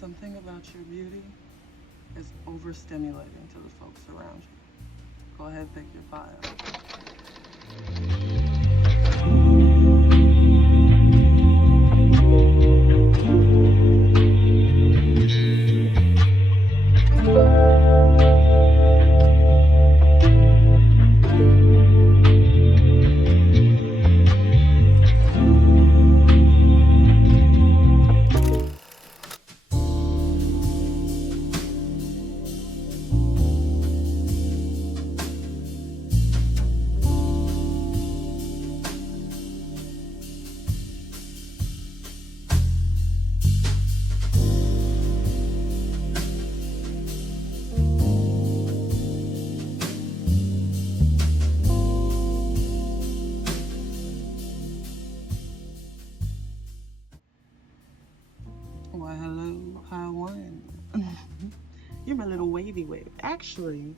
Something about your beauty is overstimulating to the folks around you. Go ahead, pick your file. Why, hello, how are you? You're my little wavy wave. Actually,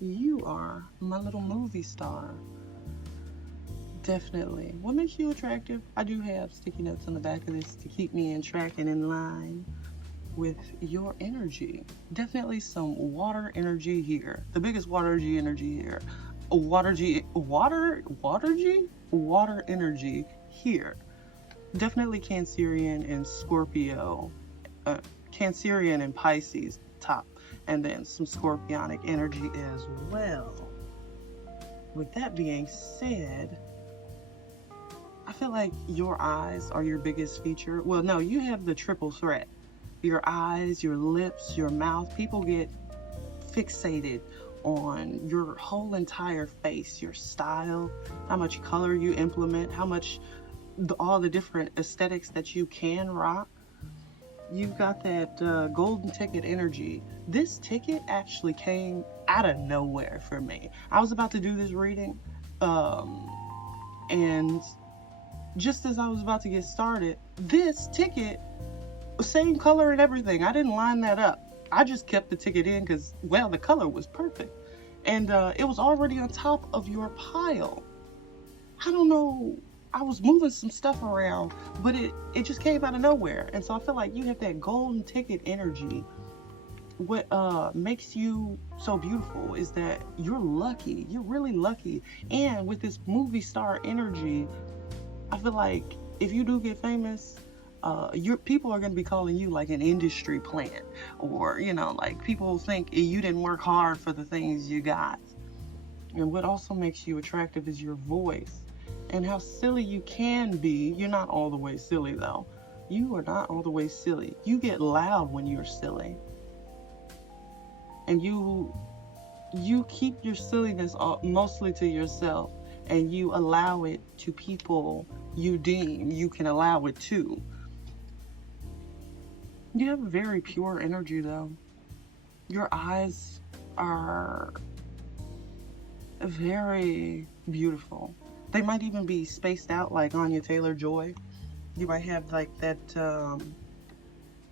you are my little movie star. Definitely. What makes you attractive? I do have sticky notes on the back of this to keep me in track and in line with your energy. Definitely some water energy here. The biggest water energy here. Water energy here. Definitely Cancerian and Scorpio. Cancerian and Pisces top. And then some Scorpionic energy as well. With that being said, I feel like your eyes are your biggest feature. Well, no, you have the triple threat. Your eyes, your lips, your mouth. People get fixated on your whole entire face, your style, how much color you implement, how much all the different aesthetics that you can rock. You've got that golden ticket energy. This ticket actually came out of nowhere for me. I was about to do this reading, and just as I was about to get started, this ticket, same color and everything. I didn't line that up. I just kept the ticket in because, well, the color was perfect. And it was already on top of your pile. I don't know. I was moving some stuff around, but it just came out of nowhere. And so I feel like you have that golden ticket energy. What makes you so beautiful is that you're lucky. You're really lucky. And with this movie star energy, I feel like if you do get famous, your people are going to be calling you like an industry plant, or, you know, like people think you didn't work hard for the things you got. And what also makes you attractive is your voice and how silly you can be. You're not all the way silly though. You are not all the way silly. You get loud when you're silly. And you keep your silliness mostly to yourself, and you allow it to people you deem you can allow it to. You have a very pure energy though. Your eyes are very beautiful. They might even be spaced out like Anya Taylor-Joy. You might have like that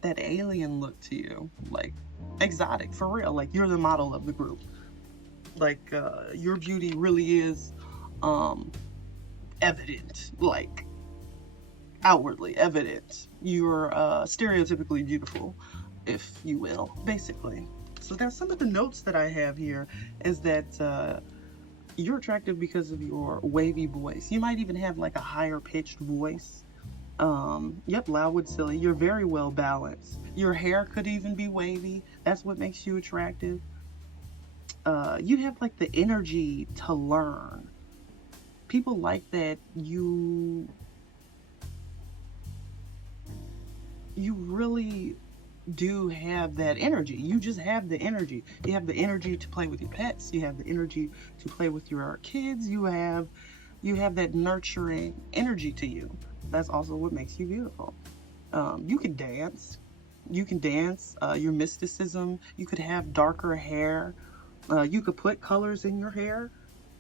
alien look to you, like exotic for real. Like you're the model of the group. Like your beauty really is evident, like outwardly evident. You're stereotypically beautiful, if you will, basically. So that's some of the notes that I have here, is that you're attractive because of your wavy voice. You might even have like a higher pitched voice. Yep, loud with silly. You're very well balanced. Your hair could even be wavy. That's what makes you attractive. You have like the energy to learn. People like that. You really do have that energy. You just have the energy. You have the energy to play with your pets. You have the energy to play with your kids. You have that nurturing energy to you. That's also what makes you beautiful. You can dance. Your mysticism. You could have darker hair. You could put colors in your hair,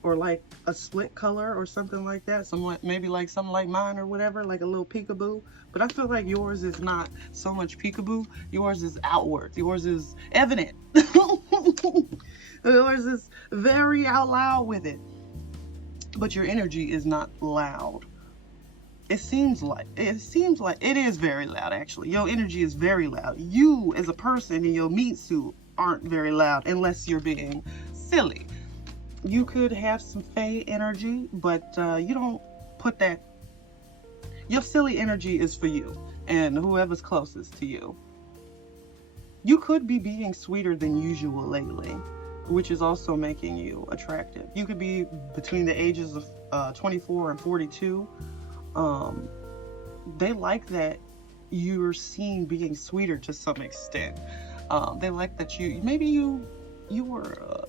or like a split color or something like that. Maybe like something like mine or whatever, like a little peekaboo. But I feel like yours is not so much peekaboo. Yours is outward. Yours is evident. Yours is very out loud with it. But your energy is not loud. it seems like it is very loud. Actually, your energy is very loud. You as a person in your meat suit aren't very loud unless you're being silly. You could have some Fae energy, but you don't put that. Your silly energy is for you and whoever's closest to you. You could be being sweeter than usual lately, which is also making you attractive. You could be between the ages of 24 and 42. They like that you're seen being sweeter to some extent. They like that you were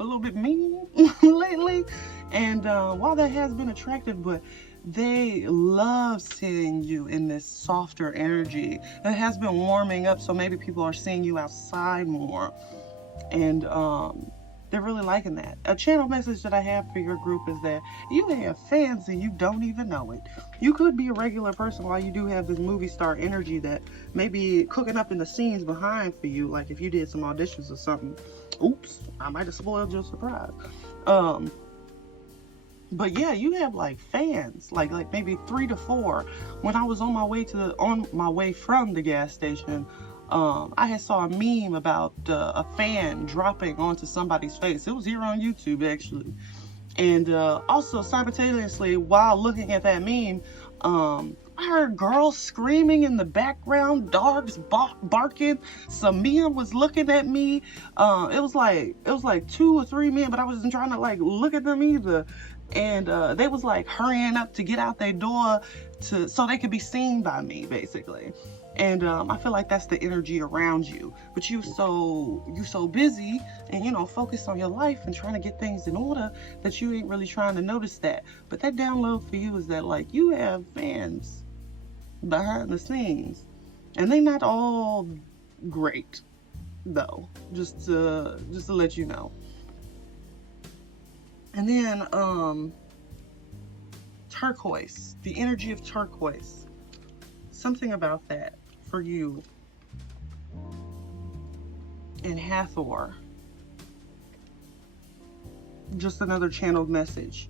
a little bit mean lately, and while that has been attractive, but they love seeing you in this softer energy. It has been warming up, so maybe people are seeing you outside more, and they're really liking that. A channel message that I have for your group is that you have fans and you don't even know it. You could be a regular person while you do have this movie star energy that may be cooking up in the scenes behind for you, like if you did some auditions or something. Oops, I might have spoiled your surprise. But yeah, you have like fans, like maybe 3 to 4. When I was on my way from the gas station, I had saw a meme about a fan dropping onto somebody's face. It was here on YouTube actually, and also simultaneously while looking at that meme, I heard girls screaming in the background, dogs barking. Some men was looking at me. It was like 2 or 3 men, but I wasn't trying to like look at them either. And they was like hurrying up to get out their door so they could be seen by me, basically. And I feel like that's the energy around you. But you so busy and focused on your life and trying to get things in order that you ain't really trying to notice that. But that download for you is that like you have fans behind the scenes, and they not all great though. Just to let you know. And then turquoise, the energy of turquoise. Something about that for you. And Hathor. Just another channeled message.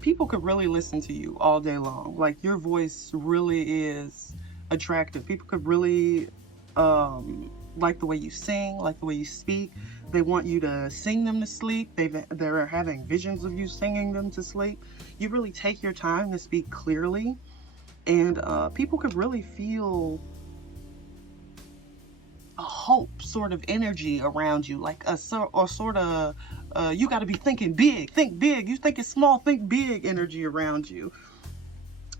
People could really listen to you all day long. Like your voice really is attractive. People could really like the way you sing, like the way you speak. They want you to sing them to sleep. They're having visions of you singing them to sleep. You really take your time to speak clearly, and people could really feel a hope sort of energy around you, like you got to be thinking big, think big. You think it's small, think big energy around you.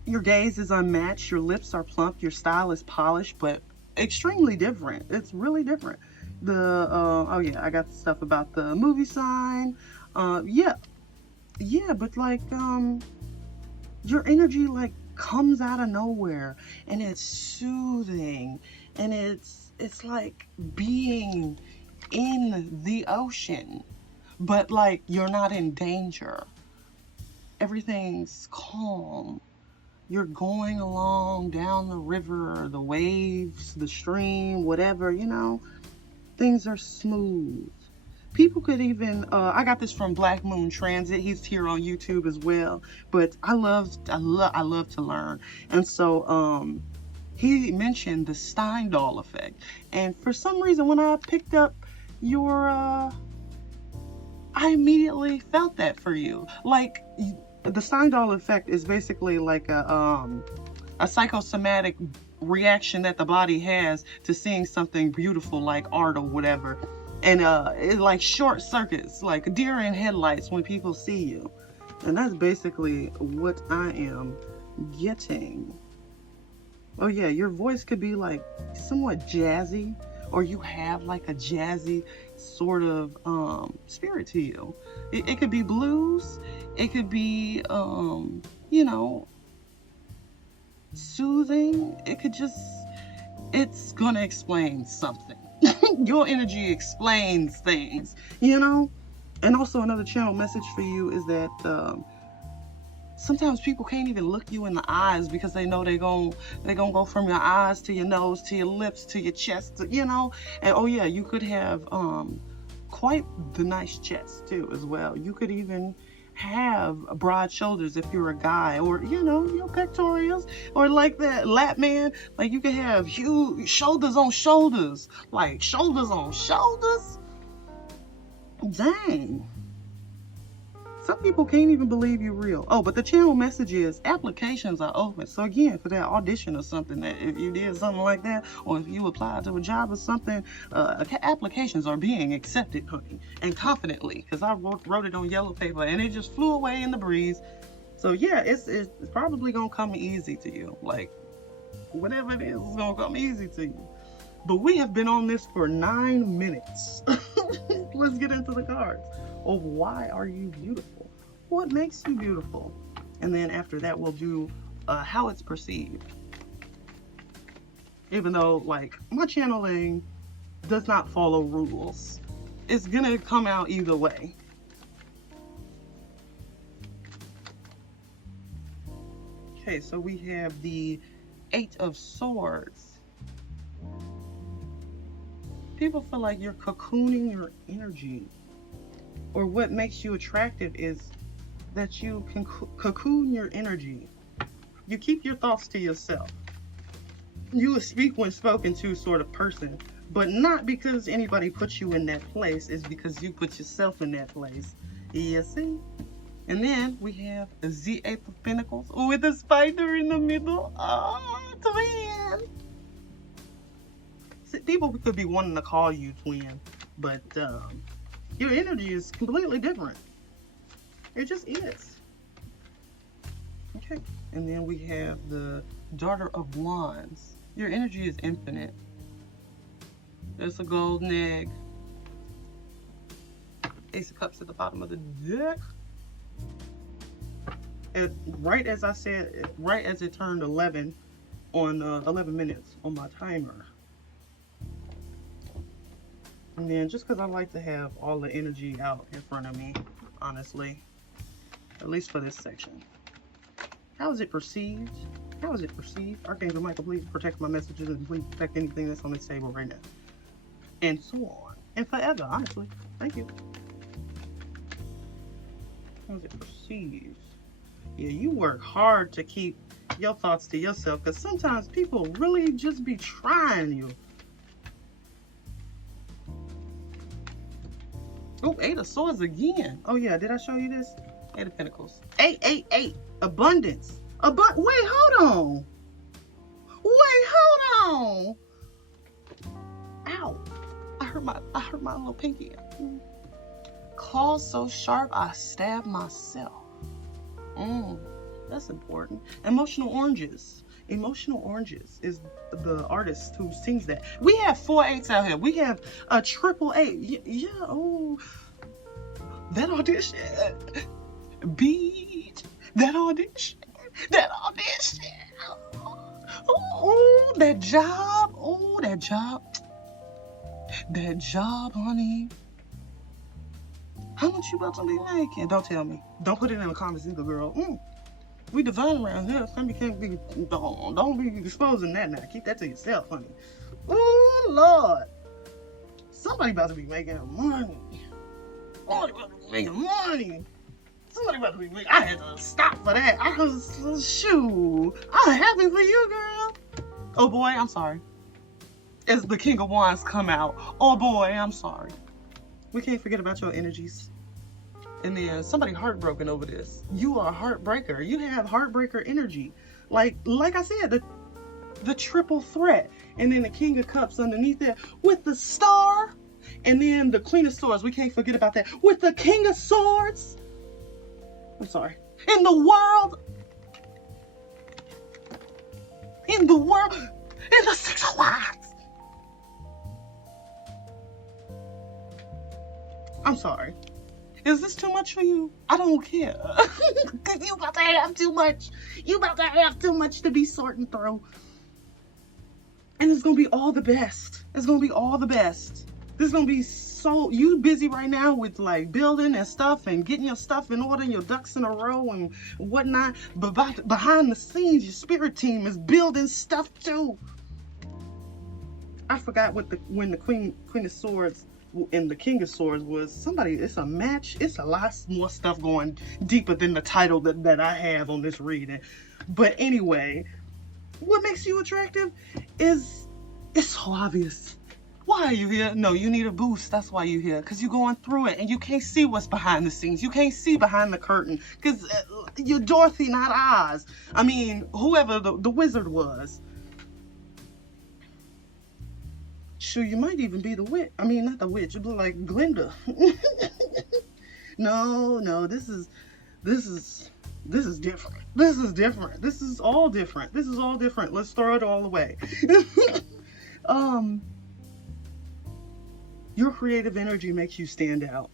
Your gaze is unmatched. Your lips are plump. Your style is polished, but extremely different. It's really different. I got the stuff about the movie sign. But like your energy like comes out of nowhere, and it's soothing, and it's like being in the ocean, but like you're not in danger. Everything's calm. You're going along down the river, the waves, the stream, whatever, things are smooth. People could even, I got this from Black Moon Transit. He's here on YouTube as well, but I love to learn. And so, he mentioned the Stendhal effect. And for some reason, when I picked up your, I immediately felt that for you. Like, the Stendhal effect is basically like a psychosomatic reaction that the body has to seeing something beautiful like art or whatever. And it like short circuits, like deer in headlights when people see you. And that's basically what I am getting. Oh yeah, your voice could be like somewhat jazzy, or you have like a jazzy sort of spirit to you. It could be blues. It could be, soothing. It could it's gonna explain something. Your energy explains things, And also another channel message for you is that sometimes people can't even look you in the eyes because they know they're gonna go from your eyes to your nose to your lips to your chest, And oh yeah, you could have quite the nice chest too as well. You could even have broad shoulders if you're a guy, or you know, your pectorals, or like that lap man. Like you can have huge shoulders on shoulders, like shoulders on shoulders. Dang. Some people can't even believe you're real. Oh, but the channel message is applications are open. So again, for that audition or something, that if you did something like that, or if you applied to a job or something, applications are being accepted, honey, and confidently, because I wrote it on yellow paper and it just flew away in the breeze. So yeah, it's probably gonna come easy to you. Like whatever it is, it's gonna come easy to you. But we have been on this for 9 minutes. Let's get into the cards. Of why are you beautiful? What makes you beautiful? And then after that, we'll do how it's perceived. Even though, like, my channeling does not follow rules. It's gonna come out either way. Okay, so we have the 8 of Swords. People feel like you're cocooning your energy. Or what makes you attractive is that you can cocoon your energy. You keep your thoughts to yourself. You a speak when spoken to sort of person, but not because anybody puts you in that place. It's because you put yourself in that place. You see? And then we have the 8 of Pentacles with a spider in the middle. Oh, twin. See, people could be wanting to call you twin, but your energy is completely different. It just is. Okay. And then we have the Daughter of Wands. Your energy is infinite. There's a golden egg. Ace of Cups at the bottom of the deck. And right as I said, right as it turned 11 on 11 minutes on my timer. And then just because I like to have all the energy out in front of me, honestly, at least for this section. How is it perceived? How is it perceived? Archangel Michael, please protect my messages and please protect anything that's on this table right now. And so on. And forever, honestly. Thank you. How is it perceived? Yeah, you work hard to keep your thoughts to yourself, because sometimes people really just be trying you. Oh, 8 of Swords again. Oh yeah, did I show you this? 8 of Pentacles. 8, 8, 8. Abundance. Wait, hold on. Wait, hold on. Ow. I hurt my little pinky. Claws so sharp I stab myself. That's important. Emotional Oranges. Emotional Oranges is the artist who sings that. We have 4 8s out here. We have a triple 8. Yeah, oh. That audition. Beat. That audition. That audition. Oh, that job. Oh, that job. That job, honey. How much you about to be making? Don't tell me. Don't put it in the comments either, girl. We divine around here. Somebody can't be. Don't be exposing that now. Keep that to yourself, honey. Oh Lord. Somebody about to be making money. Somebody about to be making money. Somebody about to be making. I had to stop for that. I was shoot. I'm happy for you, girl. Oh boy, I'm sorry. As the King of Wands come out. Oh boy, I'm sorry. We can't forget about your energies. And then somebody heartbroken over this. You are a heartbreaker. You have heartbreaker energy. Like I said, the triple threat. And then the King of Cups underneath there with the star. And then the Queen of Swords. We can't forget about that. With the King of Swords. I'm sorry. In the world. In the 6 of Wands. I'm sorry. Is this too much for you? I don't care. Because you about to have too much. You about to have too much to be sorting through. And it's going to be all the best. It's going to be all the best. This is going to be so... You busy right now with like building and stuff and getting your stuff in order, your ducks in a row and whatnot. But behind the scenes, your spirit team is building stuff too. I forgot when the Queen of Swords in the King of Swords was somebody, it's a match. It's a lot more stuff going deeper than the title that I have on this reading. But anyway, what makes you attractive is, it's so obvious. Why are you here? No, you need a boost. That's why you're here. Because you're going through it and you can't see what's behind the scenes. You can't see behind the curtain. Because you're Dorothy, not Oz. I mean, whoever the wizard was. Sure, you might even be the witch. I mean, not the witch. You look like Glinda. No, this is different. This is different. This is all different. This is all different. Let's throw it all away. Your creative energy makes you stand out.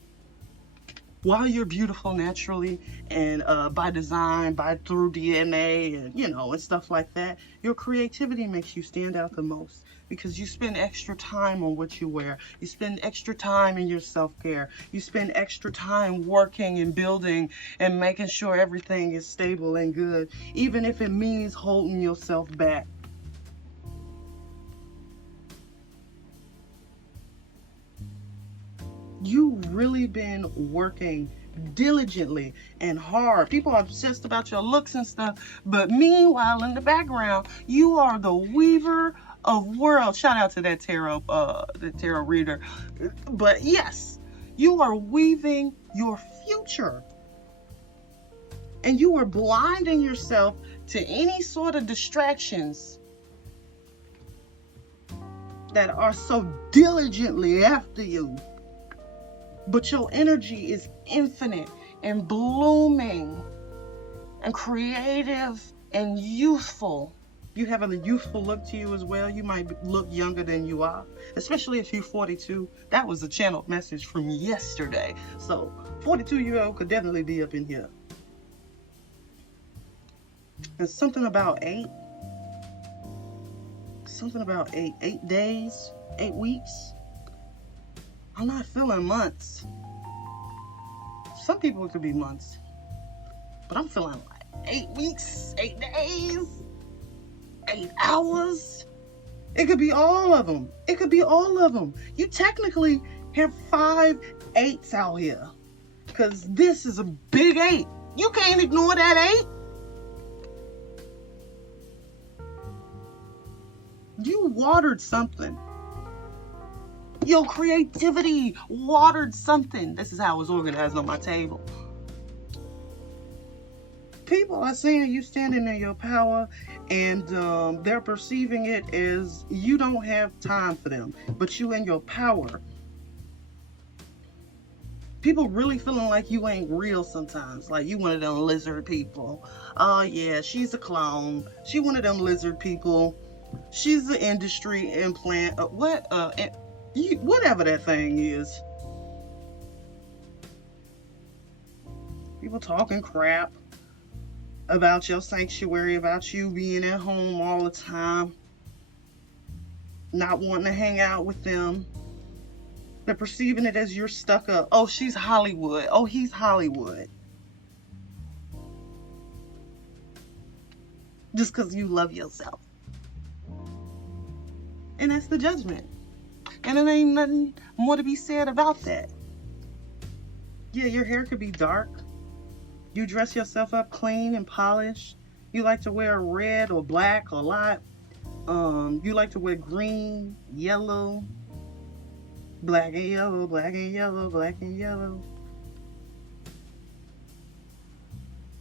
While you're beautiful naturally and by design, through DNA and and stuff like that, your creativity makes you stand out the most because you spend extra time on what you wear. You spend extra time in your self-care. You spend extra time working and building and making sure everything is stable and good, even if it means holding yourself back. You've really been working diligently and hard. People are obsessed about your looks and stuff, but meanwhile, in the background, you are the weaver of worlds. Shout out to that the tarot reader. But yes, you are weaving your future. And you are blinding yourself to any sort of distractions that are so diligently after you. But your energy is infinite and blooming and creative and youthful. You have a youthful look to you as well. You might look younger than you are, especially if you're 42. That was a channeled message from yesterday. So 42-year-old could definitely be up in here. And something about 8. Something about 8. 8 days, 8 weeks. I'm not feeling months. Some people it could be months. But I'm feeling like 8 weeks, 8 days, 8 hours. It could be all of them. It could be all of them. You technically have 5 8s out here. Because this is a big 8. You can't ignore that 8. You watered something. Your creativity watered something. This is how it was organized on my table. People are saying you standing in your power, and they're perceiving it as you don't have time for them, but you in your power. People really feeling like you ain't real sometimes, like you one of them lizard people. Oh yeah, she's a clone. She one of them lizard people. She's the industry implant. Whatever that thing is. People talking crap about your sanctuary, about you being at home all the time, not wanting to hang out with them. They're perceiving it as you're stuck up. Oh, she's Hollywood. Oh, he's Hollywood. Just because you love yourself. And that's the judgment. And there ain't nothing more to be said about that. Yeah, your hair could be dark. You dress yourself up clean and polished. You like to wear red or black a lot. You like to wear green, yellow, black and yellow, black and yellow, black and yellow.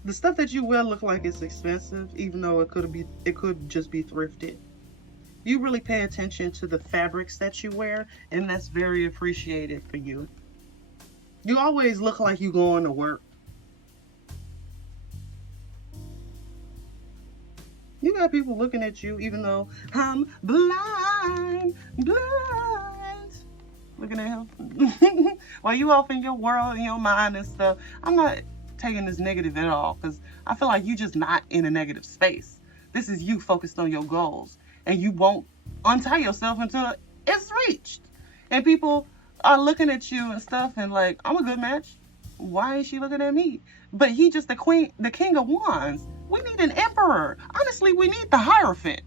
The stuff that you wear look like it's expensive, even though it could just be thrifted. You really pay attention to the fabrics that you wear, and that's very appreciated for you. You always look like you going to work. You got people looking at you, even though I'm blind. Looking at him. While you off in your world, in your mind and stuff, I'm not taking this negative at all, because I feel like you just not in a negative space. This is you focused on your goals. And you won't untie yourself until it's reached. And people are looking at you and stuff and like, I'm a good match. Why ain't she looking at me? But he just the king of wands. We need an emperor. Honestly, we need the Hierophant.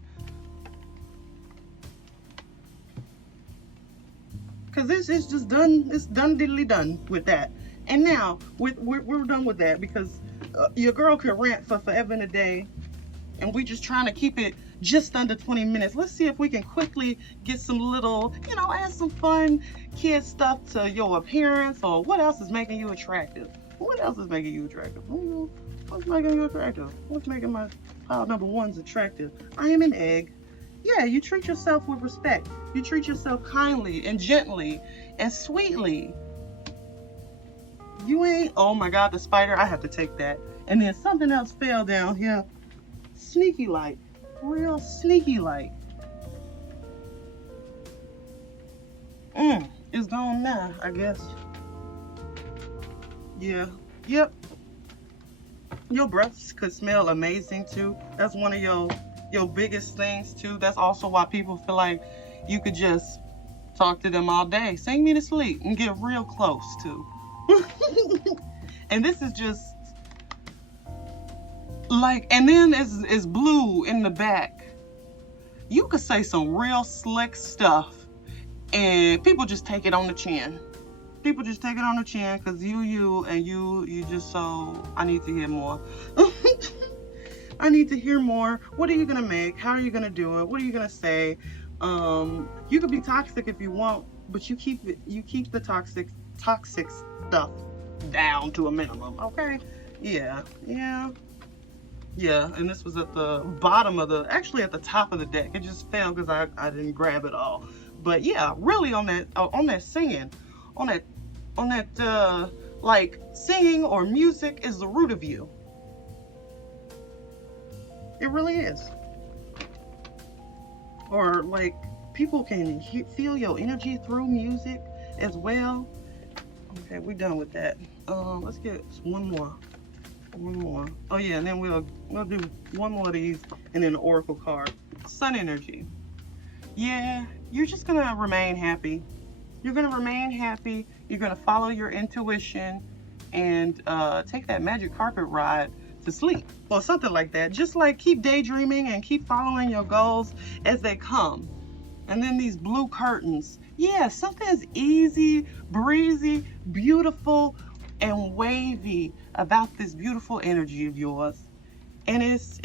because this is just done. It's done diddly done with that. And now we're done with that, because your girl could rant for forever and a day, and we just trying to keep it just under 20 minutes. Let's see if we can quickly get some little, add some fun kid stuff to your appearance, or what else is making you attractive. What else is making you attractive? What's making you attractive? What's making my pile number ones attractive? I am an egg. Yeah, you treat yourself with respect. You treat yourself kindly and gently and sweetly. You ain't, oh my God, the spider, I have to take that. And then something else fell down here. Sneaky like, real sneaky like. It's gone now, I guess. Yeah, yep. Your breaths could smell amazing too. That's one of your biggest things too. That's also why people feel like you could just talk to them all day, sing me to sleep, and get real close too. And this is just like, and then it's blue in the back. You could say some real slick stuff and people just take it on the chin. People just take it on the chin because you just so, I need to hear more. I need to hear more. What are you gonna make? How are you gonna do it? What are you gonna say? You could be toxic if you want, but you keep the toxic stuff down to a minimum, okay? Yeah. And this was at the bottom of actually at the top of the deck. It just fell because I didn't grab it all. But yeah, really on that singing, on that like singing or music is the root of you. It really is. Or like people can feel your energy through music as well. Okay, we're done with that. Let's get one more. Oh yeah, and then we'll do one more of these, and then the oracle card. Sun energy. Yeah, you're just gonna remain happy. You're gonna remain happy. You're gonna follow your intuition and take that magic carpet ride to sleep or something like that. Just like keep daydreaming and keep following your goals as they come. And then these blue curtains. Yeah, something's easy, breezy, beautiful, and wavy about this beautiful energy of yours. And it's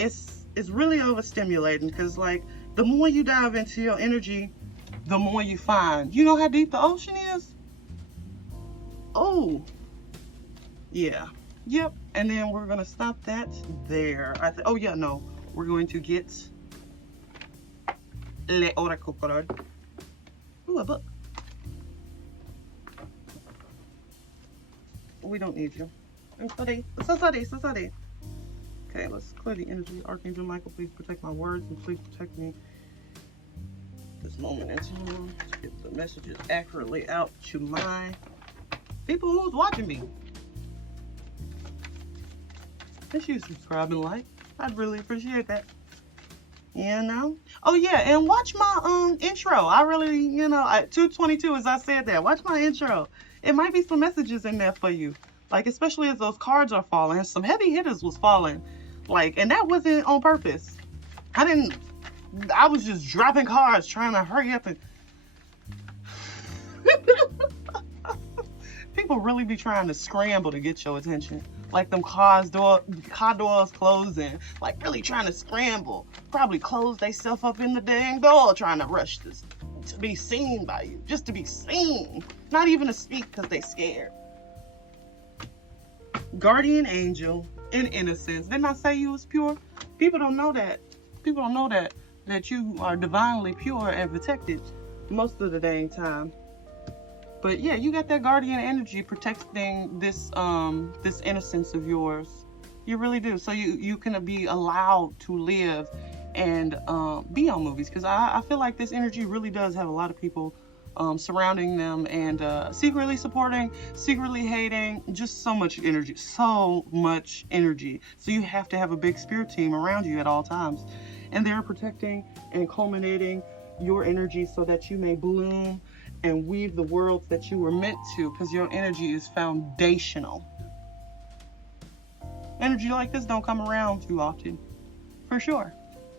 really overstimulating, because like the more you dive into your energy, the more you find. You know how deep the ocean is? Oh, yeah. Yep. And then we're gonna stop that there. We're going to get le oracle card. Ooh, a book. We don't need you. Okay, let's clear the energy. Archangel Michael, please protect my words and please protect me this moment in time to get the messages accurately out to my people who's watching me. Make sure you subscribe and like. I'd really appreciate that. Oh yeah, and watch my intro. I really, at 2:22 as I said that. Watch my intro. It might be some messages in there for you. Like, especially as those cards are falling. Some heavy hitters was falling. Like, and that wasn't on purpose. I was just dropping cards trying to hurry up and people really be trying to scramble to get your attention. Like them car doors closing, like really trying to scramble. Probably close themselves up in the dang door trying to rush this to be seen by you. Just to be seen. Not even to speak because they scared. Guardian angel in innocence. Didn't I say you was pure? People don't know that. People don't know that you are divinely pure and protected most of the dang time. But yeah, you got that guardian energy protecting this innocence of yours. You really do. So you can be allowed to live and be on movies, because I feel like this energy really does have a lot of people surrounding them and secretly supporting, secretly hating. Just so much energy. So you have to have a big spirit team around you at all times, and they're protecting and culminating your energy so that you may bloom and weave the worlds that you were meant to, because your energy is foundational. Energy like this don't come around too often, for sure.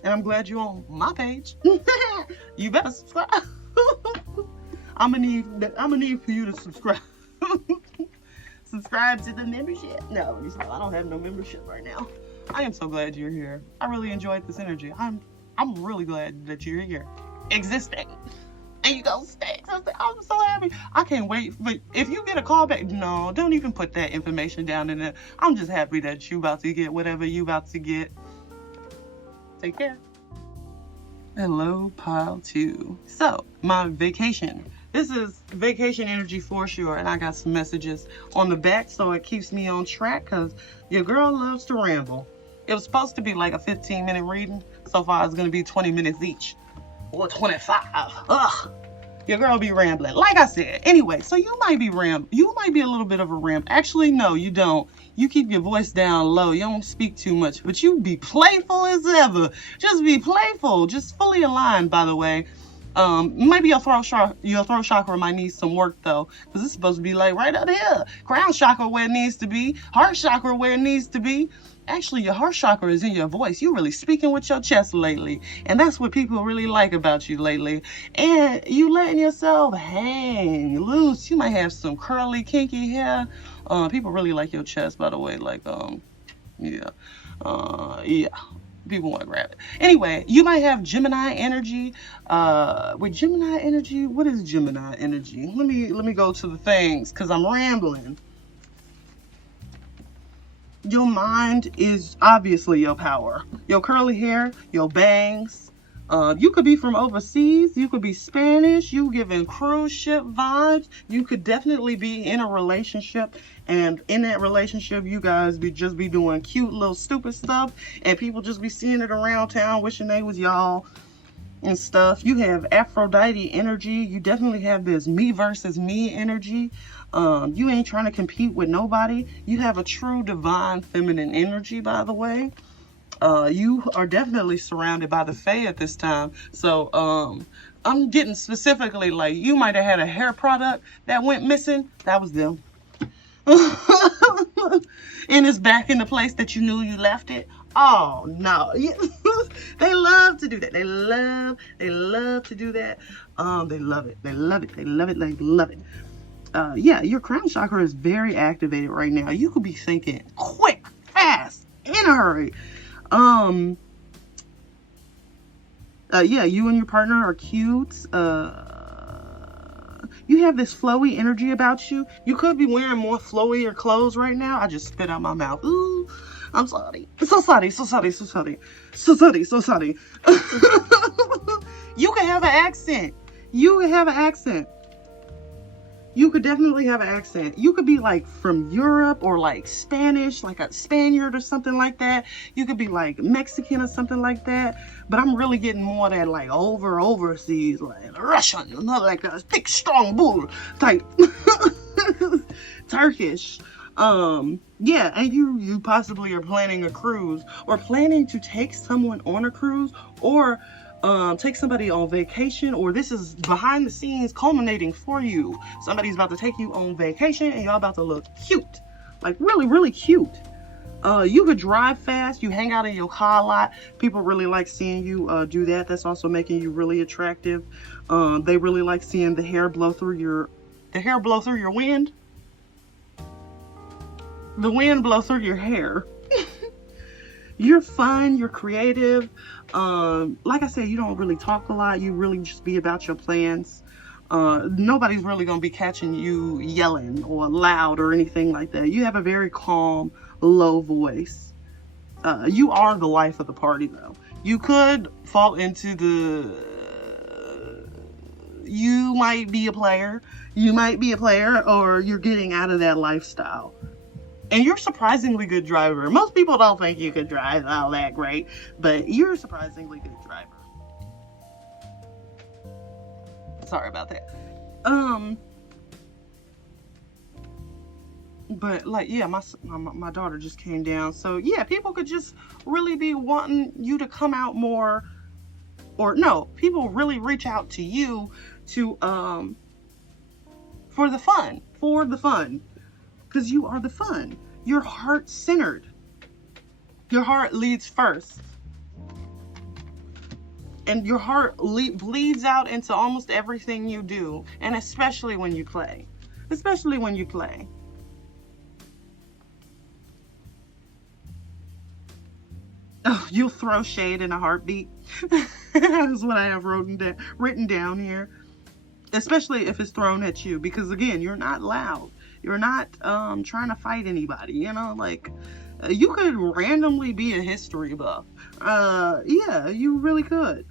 And I'm glad you're on my page. You better subscribe. I'm gonna need for you to subscribe. Subscribe to the membership. No, I don't have no membership right now. I am so glad you're here. I really enjoyed this energy. I'm really glad that you're here, existing, and you go stay. I'm so happy. I can't wait. But if you get a call back, no, don't even put that information down in there. I'm just happy that you about to get whatever you about to get. Take care. Hello, pile 2. So, my vacation. This is vacation energy for sure, and I got some messages on the back so it keeps me on track because your girl loves to ramble. It was supposed to be like a 15-minute reading. So far, it's going to be 20 minutes each. Or 25. Ugh. Your girl be rambling. Like I said. Anyway, so you might be a little bit of a ramble. Actually, no, you don't. You keep your voice down low. You don't speak too much. But you be playful as ever. Just be playful. Just fully aligned, by the way. Maybe your throat chakra might need some work though, because it's supposed to be like right up here. Crown chakra where it needs to be. Heart chakra where it needs to be. Actually, your heart chakra is in your voice. You really speaking with your chest lately, and that's what people really like about you lately. And you letting yourself hang loose. You might have some curly, kinky hair. People really like your chest, by the way. Like, yeah. People want to grab it. Anyway, you might have Gemini energy. With Gemini energy, what is Gemini energy? Let me go to the things because I'm rambling. Your mind is obviously your power. Your curly hair, your bangs. You could be from overseas. You could be Spanish. You giving cruise ship vibes. You could definitely be in a relationship. And in that relationship, you guys just be doing cute little stupid stuff. And people just be seeing it around town wishing they was y'all and stuff. You have Aphrodite energy. You definitely have this me versus me energy. You ain't trying to compete with nobody. You have a true divine feminine energy, by the way. You are definitely surrounded by the Fae at this time. So, I'm getting specifically like you might have had a hair product that went missing. That was them. And it's back in the place that you knew you left it. Oh no. They love to do that. They love to do that. They love it. They love it. They love it. They love it. Yeah, your crown chakra is very activated right now. You could be thinking quick, fast, in a hurry. Yeah, you and your partner are cute. You have this flowy energy about you. You could be wearing more flowier clothes right now. I just spit out my mouth. Ooh, I'm sorry. So sorry. You could have an accent. You could definitely have an accent. You could be like from Europe or like Spanish, like a Spaniard or something like that. You could be like Mexican or something like that. But I'm really getting more that like overseas, like Russian, you know, like a thick, strong bull type. Turkish. Yeah, and you possibly are planning a cruise or planning to take someone on a cruise or take somebody on vacation, or this is behind the scenes culminating for you. Somebody's about to take you on vacation and y'all about to look cute, like really, really cute. You could drive fast. You hang out in your car a lot. People really like seeing you do that. That's also making you really attractive. They really like seeing the hair blow through your wind. The wind blow through your hair. You're fun, you're creative. Like I said, you don't really talk a lot. You really just be about your plans. Nobody's really going to be catching you yelling or loud or anything like that. You have a very calm, low voice. You are the life of the party, though. You could fall into you might be a player. Or you're getting out of that lifestyle. And you're a surprisingly good driver. Most people don't think you could drive all that great, but you're a surprisingly good driver. Sorry about that. But like, yeah, my daughter just came down. So yeah, people could just really be wanting you to come out more, or no, people really reach out to you to, for the fun, because you are the fun. You're heart-centered. Your heart leads first. And your heart bleeds out into almost everything you do, and especially when you play. Especially when you play. Oh, you'll throw shade in a heartbeat. That's what I have written down here. Especially if it's thrown at you, because again, you're not loud. You're not trying to fight anybody. You know, like you could randomly be a history buff. Yeah, you really could.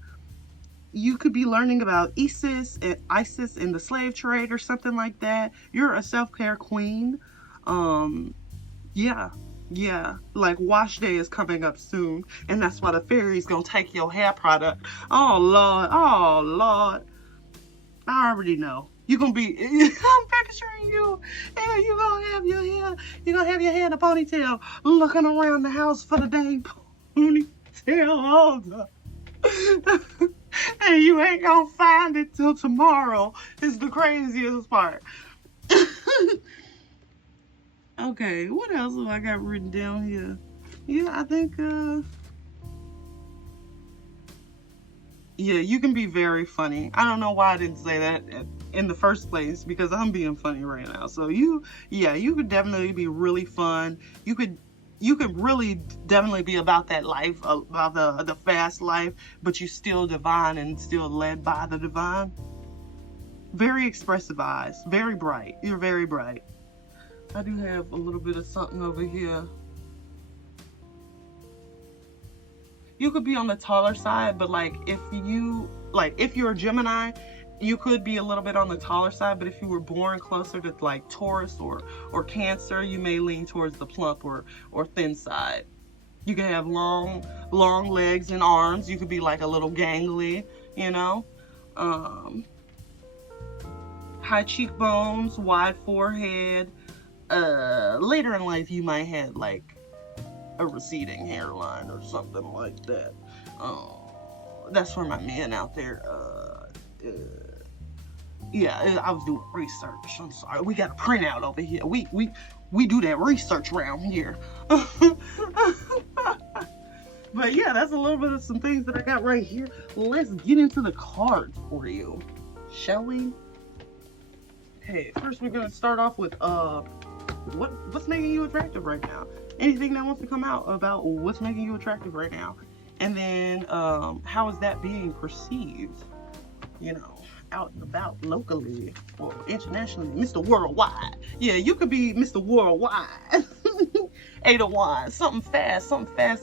You could be learning about ISIS and the slave trade or something like that. You're a self-care queen. Yeah, like wash day is coming up soon, and that's why the fairy's gonna take your hair product. Oh Lord, I already know. You're gonna be, I'm picturing you, and you're gonna have your hair in a ponytail, looking around the house for the dang ponytail holder. And you ain't gonna find it till tomorrow. Is the craziest part. Okay, what else have I got written down here? Yeah, I think, yeah, you can be very funny. I don't know why I didn't say that in the first place, because I'm being funny right now. So you could definitely be really fun. You could really definitely be about that life, about the fast life, but you still divine and still led by the divine. Very expressive eyes, very bright. You're very bright. I do have a little bit of something over here. You could be on the taller side, but like if you're a Gemini, you could be a little bit on the taller side, but if you were born closer to like Taurus or Cancer, you may lean towards the plump or thin side. You can have long legs and arms. You could be like a little gangly, you know. High cheekbones, wide forehead. Later in life, you might have like a receding hairline or something like that. That's for my men out there. Yeah, I was doing research. I'm sorry. We got a printout over here. We do that research around here. But yeah, that's a little bit of some things that I got right here. Let's get into the cards for you, shall we? Okay, first we're gonna start off with what's making you attractive right now? Anything that wants to come out about what's making you attractive right now. And then how is that being perceived, you know, out and about locally or internationally. Mr. Worldwide. Yeah, you could be Mr. Worldwide. 8 of Wands, something fast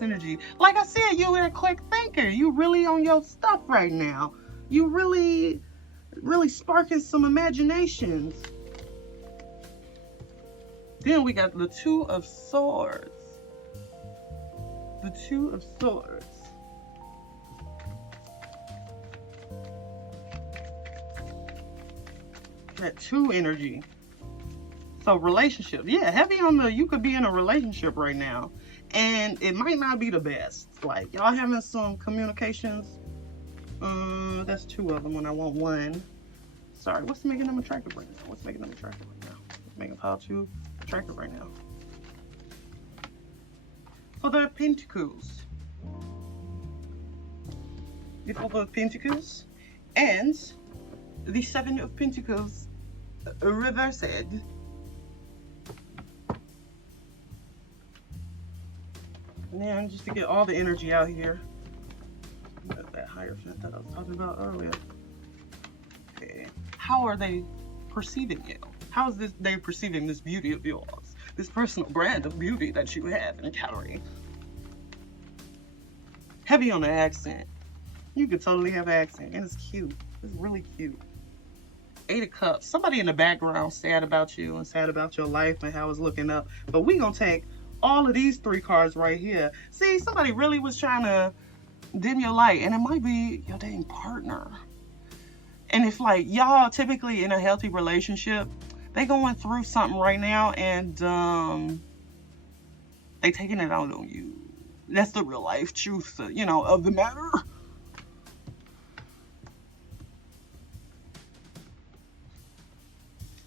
energy. Like I said, you're a quick thinker. You really on your stuff right now. You really sparking some imaginations. Then we got the Two of Swords. The Two of Swords. That 2 energy. So relationship. Yeah, heavy on the, you could be in a relationship right now. And it might not be the best. Like, y'all having some communications. That's 2 of them when I want 1. Sorry, what's making them attractive right now? What's making them attractive right now? What's making pile 2 attractive right now? For the Pentacles. For the Pentacles. And the 7 of Pentacles reversed. And then just to get all the energy out here. That Hierophant that I was talking about earlier. Okay. How are they perceiving you? How is they perceiving this beauty of yours? This personal brand of beauty that you have and carry. Heavy on the accent. You could totally have an accent. And it's cute. It's really cute. 8 of Cups. Somebody in the background sad about you and sad about your life and how it's looking up. But we gonna take all of these 3 cards right here. See, somebody really was trying to dim your light, and it might be your dang partner. And if like y'all typically in a healthy relationship, they going through something right now, and they taking it out on you. That's the real life truth, you know, of the matter.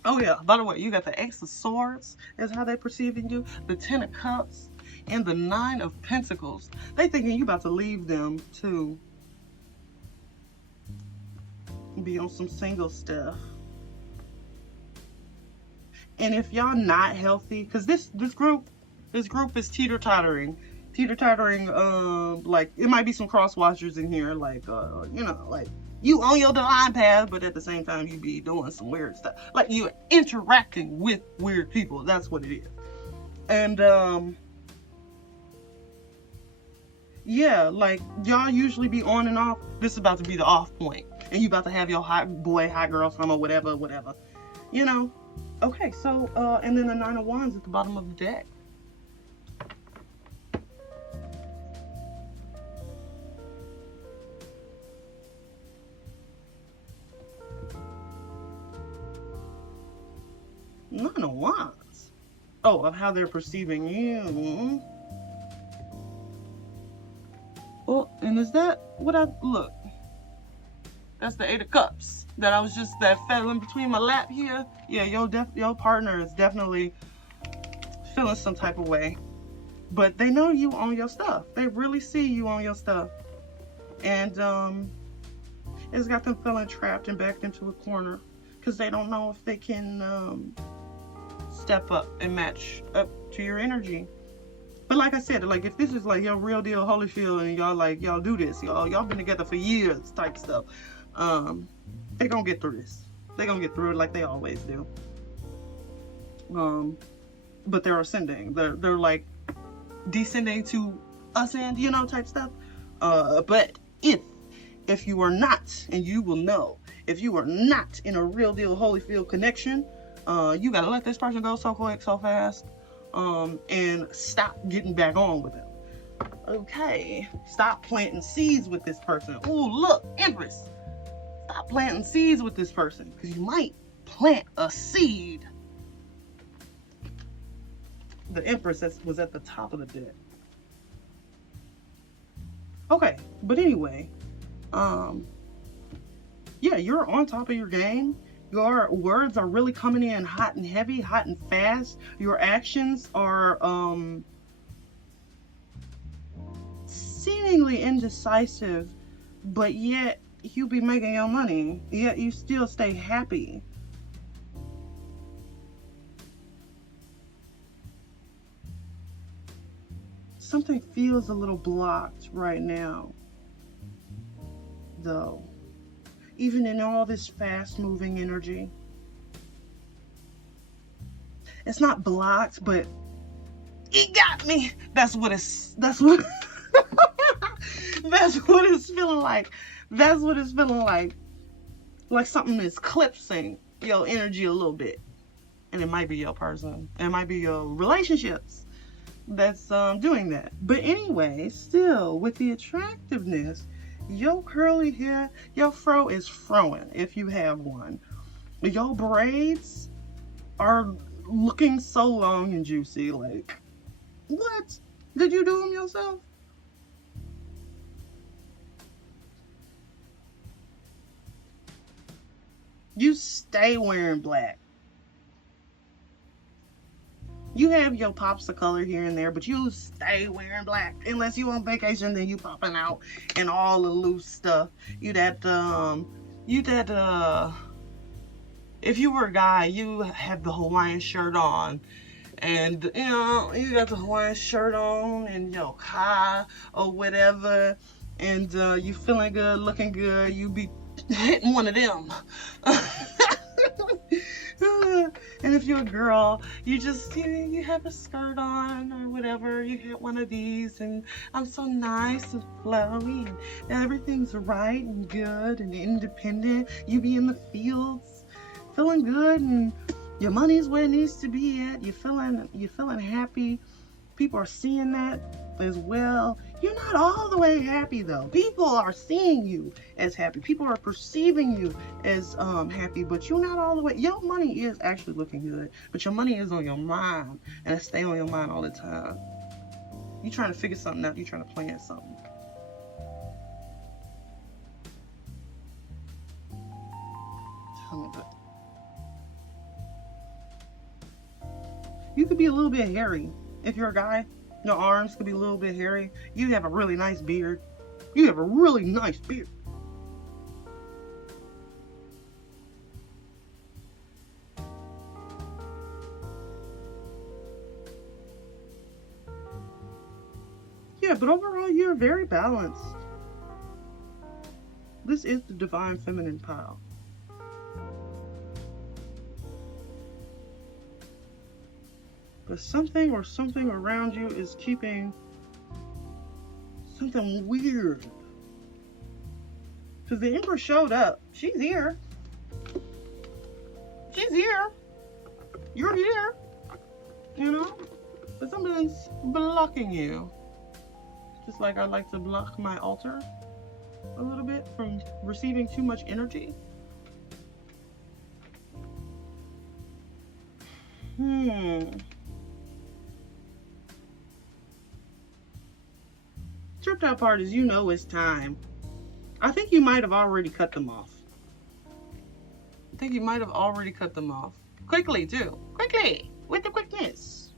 Oh yeah, by the way, you got the Ace of Swords is how they perceiving you, the 10 of Cups, and the 9 of Pentacles. They thinking you about to leave them too. Be on some single stuff. And if y'all not healthy, because this group is teeter-tottering. Like, it might be some cross-watchers in here, like, you know, like, you on your divine path, but at the same time, you be doing some weird stuff. Like, you're interacting with weird people. That's what it is. And, yeah, like, y'all usually be on and off. This is about to be the off point. And you about to have your hot boy, hot girl summer, whatever. You know? Okay, so, and then the Nine of Wands at the bottom of the deck. Nine of Wands. Oh, of how they're perceiving you. Well, and is that what look? That's the Eight of Cups that I was just, that fell in between my lap here. Yeah, your partner is definitely feeling some type of way. But they know you on your stuff. They really see you on your stuff. And it's got them feeling trapped and backed into a corner because they don't know if they can step up and match up to your energy. But like I said, like, if this is like your real deal Holyfield and y'all do this, y'all been together for years type stuff, they gonna get through this. They gonna get through it like they always do. But they're ascending. They're like descending to ascend, you know, type stuff. But if you are not, and you will know, if you are not in a real deal Holyfield connection, you gotta let this person go so quick, so fast, and stop getting back on with them. Okay, stop planting seeds with this person. Oh, look, Empress. Stop planting seeds with this person, because you might plant a seed. The Empress was at the top of the deck. Okay, but anyway, yeah, you're on top of your game. Your words are really coming in hot and heavy, hot and fast. Your actions are seemingly indecisive, but yet you be making your money, yet you still stay happy. Something feels a little blocked right now, though. Even in all this fast-moving energy. It's not blocked, but it got me. That's what it's feeling like. That's what it's feeling like. Like something is clipsing your energy a little bit. And it might be your person. It might be your relationships that's doing that. But anyway, still, with the attractiveness, your curly hair, your fro is froing if you have one. Your braids are looking so long and juicy. Like, what? Did you do them yourself? You stay wearing black. You have your pops of color here and there, but you stay wearing black. Unless you on vacation, then you popping out and all the loose stuff. If you were a guy, you have the Hawaiian shirt on. And, you know, you got the Hawaiian shirt on and your car or whatever. And you feeling good, looking good. You be hitting one of them. And if you're a girl, you just, you have a skirt on or whatever, you hit one of these, and I'm so nice and flowy, and everything's right and good and independent. You be in the fields, feeling good, and your money's where it needs to be at. You're feeling happy. People are seeing that as well. You're not all the way happy though. People are seeing you as happy. People are perceiving you as happy, but you're not all the way. Your money is actually looking good, but your money is on your mind, and it stay on your mind all the time. You're trying to figure something out. You're trying to plan something. Tell me that. You could be a little bit hairy if you're a guy. Your arms could be a little bit hairy. You have a really nice beard. You have a really nice beard. Yeah, but overall, you're very balanced. This is the divine feminine pile. But something or something around you is keeping something weird. Because the Empress showed up. She's here. She's here. You're here. You know? But something's blocking you. Just like I like to block my altar a little bit from receiving too much energy. Tripped out part is, you know, it's time. I think you might have already cut them off. Quickly, too. Quickly! With the quickness.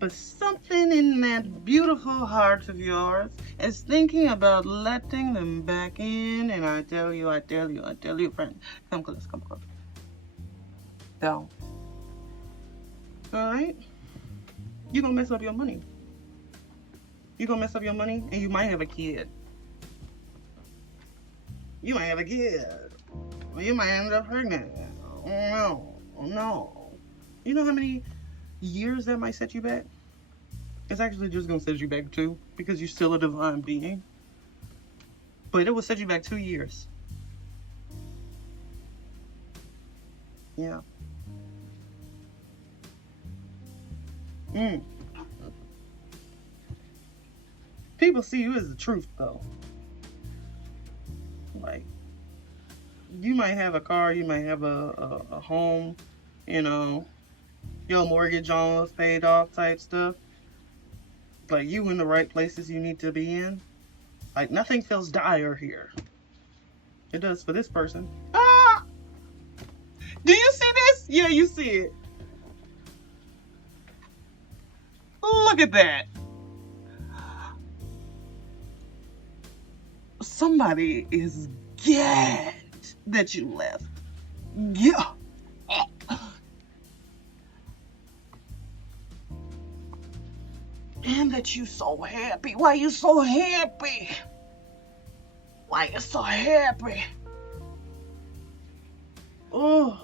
But something in that beautiful heart of yours is thinking about letting them back in. And I tell you, friend. Come close. Down. Alright? You're gonna mess up your money. And you might have a kid. You might have a kid. Or you might end up pregnant. Oh no. You know how many years that might set you back? It's actually just gonna set you back 2, because you're still a divine being. But it will set you back 2 years. Yeah. People see you as the truth, though. Like, you might have a car, you might have a home, you know, your mortgage almost paid off type stuff. Like, you in the right places you need to be in. Like, nothing feels dire here. It does for this person. Ah! Do you see this? Yeah, you see it. Look at that. Somebody is gagged that you left. Yeah. And that you so happy. Why you so happy? Oh,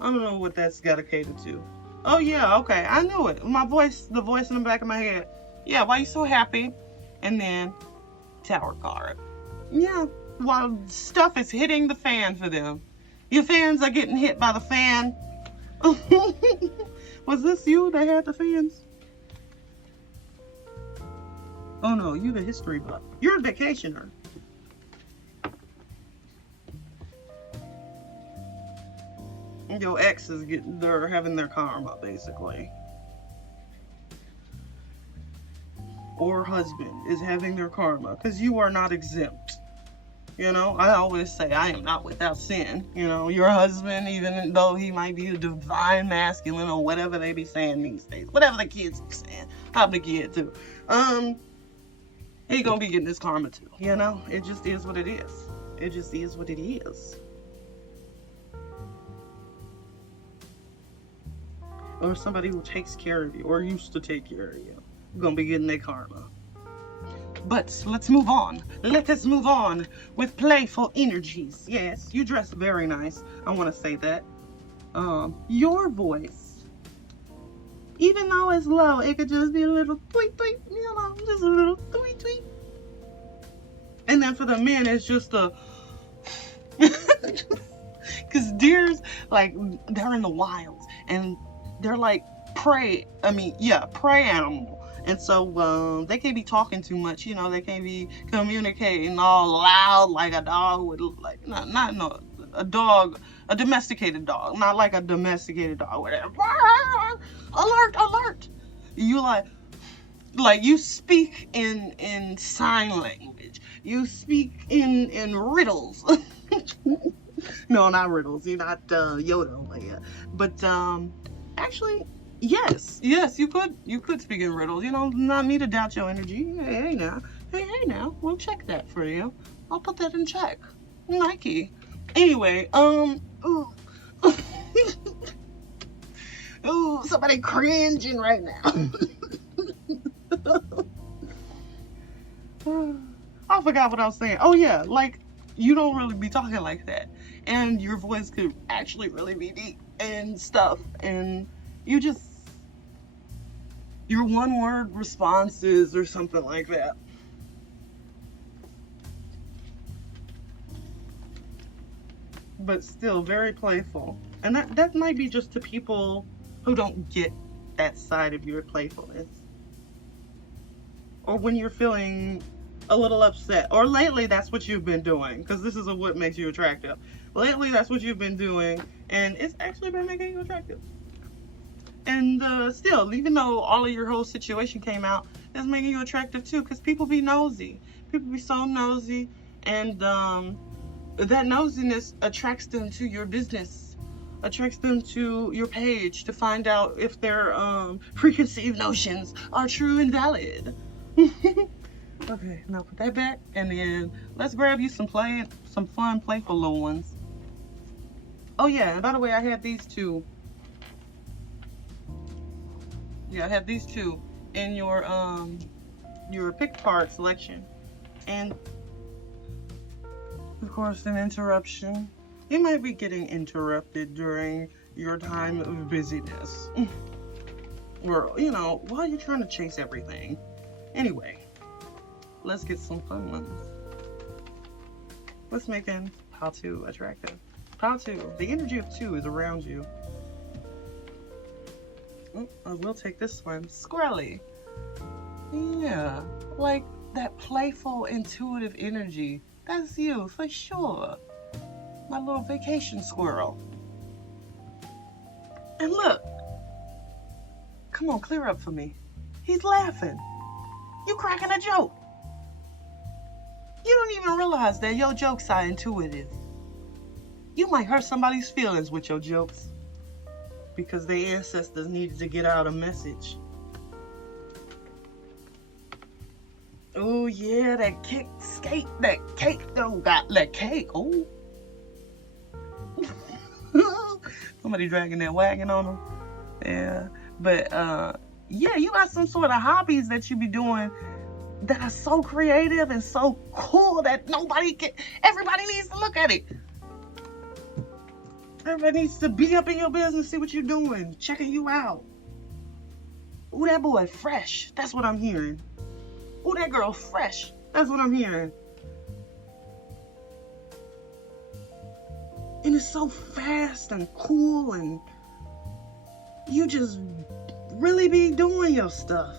I don't know what that's got to cater to. Oh yeah, okay, I knew it. The voice in the back of my head. Yeah, why you so happy? And then Tower card. Yeah, while stuff is hitting the fan for them. Your fans are getting hit by the fan. Was this you that had the fans? Oh no, you the history buff. You're a vacationer. Your ex is they're having their karma, basically. Or husband is having their karma, because you are not exempt. You know, I always say I am not without sin. You know, your husband, even though he might be a divine masculine or whatever they be saying these days, whatever the kids be saying, I'm the kid too. He gonna be getting his karma too. You know, it just is what it is. It just is what it is. Or somebody who takes care of you, or used to take care of you, gonna be getting their karma. But let's move on. Let us move on with playful energies. Yes, you dress very nice. I want to say that. Your voice, even though it's low, it could just be a little tweet, tweet, you know, just a little tweet, tweet. And then for the men, it's just a... Because deers, like, they're in the wilds, and they're like prey animal. And so they can't be talking too much, you know, they can't be communicating all loud like a dog would, like, a domesticated dog, not like a domesticated dog, whatever. Alert. You like you speak in sign language. You speak in riddles. No, not riddles. You're not Yoda, but actually, yes, you could speak in riddles. You know, not me to doubt your energy. Hey now, we'll check that for you. I'll put that in check. Nike. Anyway, Ooh, somebody cringing right now. I forgot what I was saying. Oh yeah, like you don't really be talking like that, and your voice could actually really be deep and stuff, and you just your one word responses or something like that. But still very playful, and that might be just to people who don't get that side of your playfulness, or when you're feeling a little upset, or lately that's what you've been doing, because this is what makes you attractive. Lately that's what you've been doing, and it's actually been making you attractive. And still, even though all of your whole situation came out, it's making you attractive too, because people be nosy. People be so nosy, and that nosiness attracts them to your business, attracts them to your page to find out if their preconceived notions are true and valid. Okay, now put that back, and then let's grab you some fun, playful little ones. Oh yeah, and by the way, I had these two. Yeah, I have these two in your PickACard selection, and of course an interruption. You might be getting interrupted during your time of busyness, or while you're trying to chase everything. Anyway. Let's get some fun ones. Let's make an Pile 2 attractive. Pile 2. The energy of 2 is around you. I will take this one. Squirrely. Yeah. Like that playful, intuitive energy. That's you, for sure. My little vacation squirrel. And look. Come on, clear up for me. He's laughing. You cracking a joke. You don't even realize that your jokes are intuitive. You might hurt somebody's feelings with your jokes because their ancestors needed to get out a message. Oh yeah, that cake. Don't got that cake. Oh. Somebody dragging that wagon on them. Yeah. But yeah, you got some sort of hobbies that you be doing that are so creative and so cool that everybody needs to look at it. Everybody needs to be up in your business, see what you're doing, checking you out. Ooh, that boy fresh. That's what I'm hearing. Ooh, that girl fresh. That's what I'm hearing. And it's so fast and cool, and you just really be doing your stuff.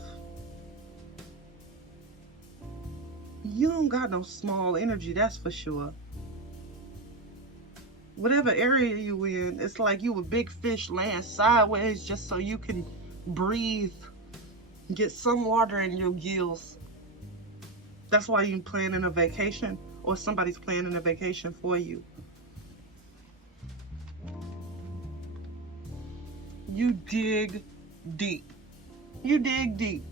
You don't got no small energy, that's for sure. Whatever area you in, it's like you a big fish laying sideways just so you can breathe, get some water in your gills. That's why you planning a vacation, or somebody's planning a vacation for you. You dig deep. You dig deep.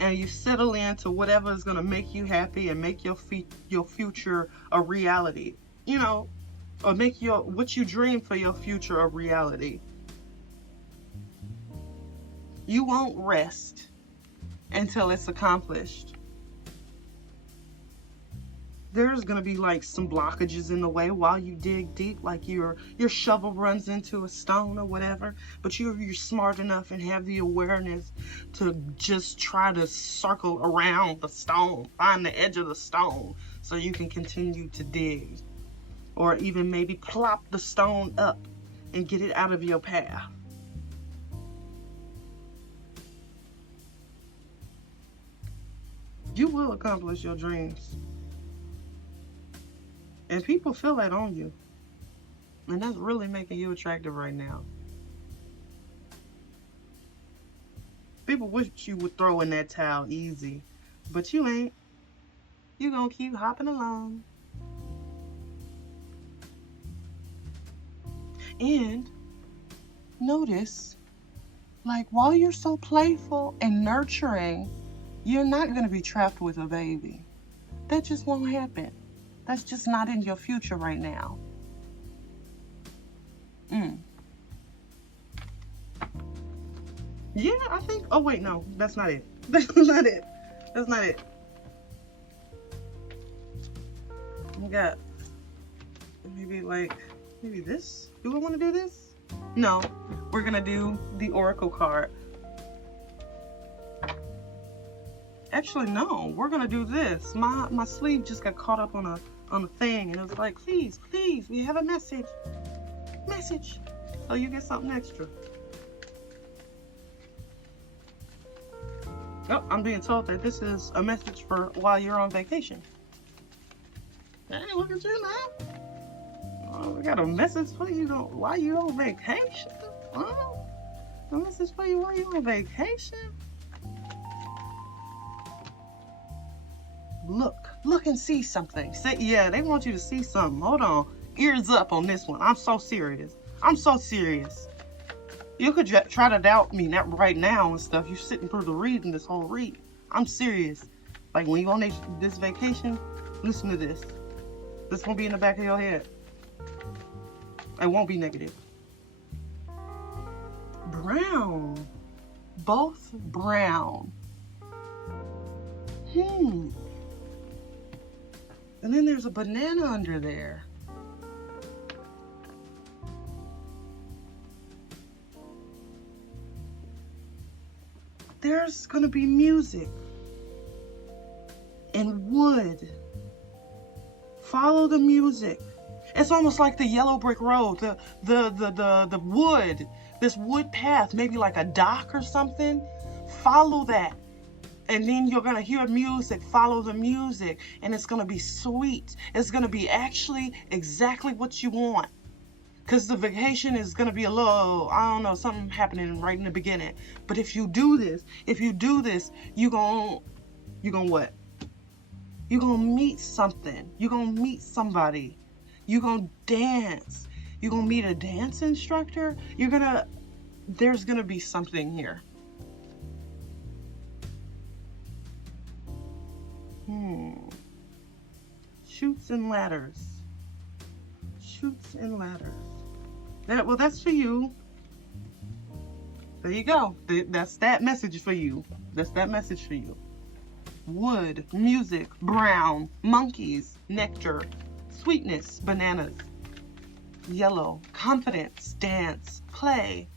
And you settle into whatever is going to make you happy and make your future a reality. Or make what you dream for your future a reality. You won't rest until it's accomplished. There's going to be like some blockages in the way while you dig deep, like your shovel runs into a stone or whatever, but you're smart enough and have the awareness to just try to circle around the stone, find the edge of the stone so you can continue to dig, or even maybe plop the stone up and get it out of your path. You will accomplish your dreams. And people feel that on you. And that's really making you attractive right now. People wish you would throw in that towel easy. But you ain't. You gonna keep hopping along. And notice, like while you're so playful and nurturing, you're not gonna be trapped with a baby. That just won't happen. That's just not in your future right now. Yeah, I think. Oh wait, no, that's not it. That's not it. That's not it. We got maybe this. Do we want to do this? No, we're gonna do the Oracle card. Actually, no, we're gonna do this. My sleeve just got caught up on a thing, and it was like, please, we have a message. So you get something extra. Oh, I'm being told that this is a message for while you're on vacation. Hey, look at you now. Oh, we got a message for you while you're on vacation. Oh, a message for you while you're on vacation. Look and see something. Yeah, they want you to see something. Hold on. Ears up on this one. I'm so serious. You could try to doubt me right now and stuff. You're sitting through the reading, this whole read. I'm serious. Like when you on this vacation, listen to this. This won't be in the back of your head. It won't be negative. Brown. Both brown. And then there's a banana under there. There's gonna be music and wood. Follow the music. It's almost like the yellow brick road, the wood, this wood path, maybe like a dock or something. Follow that. And then you're going to hear music, follow the music, and it's going to be sweet. It's going to be actually exactly what you want. Because the vacation is going to be a little, I don't know, something happening right in the beginning. But if you do this, you're going what? You're going to meet something. You're going to meet somebody. You're going to dance. You're going to meet a dance instructor. There's going to be something here. Chutes and ladders. That's for you. There you go. That's that message for you. Wood, music, brown, monkeys, nectar, sweetness, bananas, yellow, confidence, dance, play.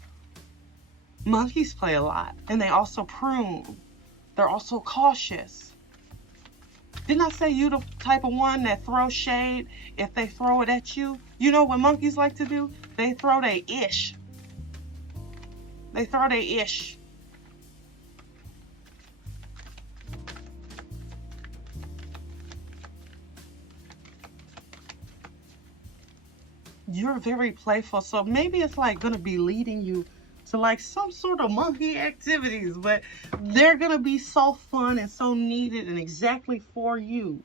Monkeys play a lot, and they also prune. They're also cautious. Didn't I say you the type of one that throws shade if they throw it at you? You know what monkeys like to do? They throw their ish. You're very playful, so maybe it's like gonna be leading you to like some sort of monkey activities, but they're gonna be so fun and so needed and exactly for you.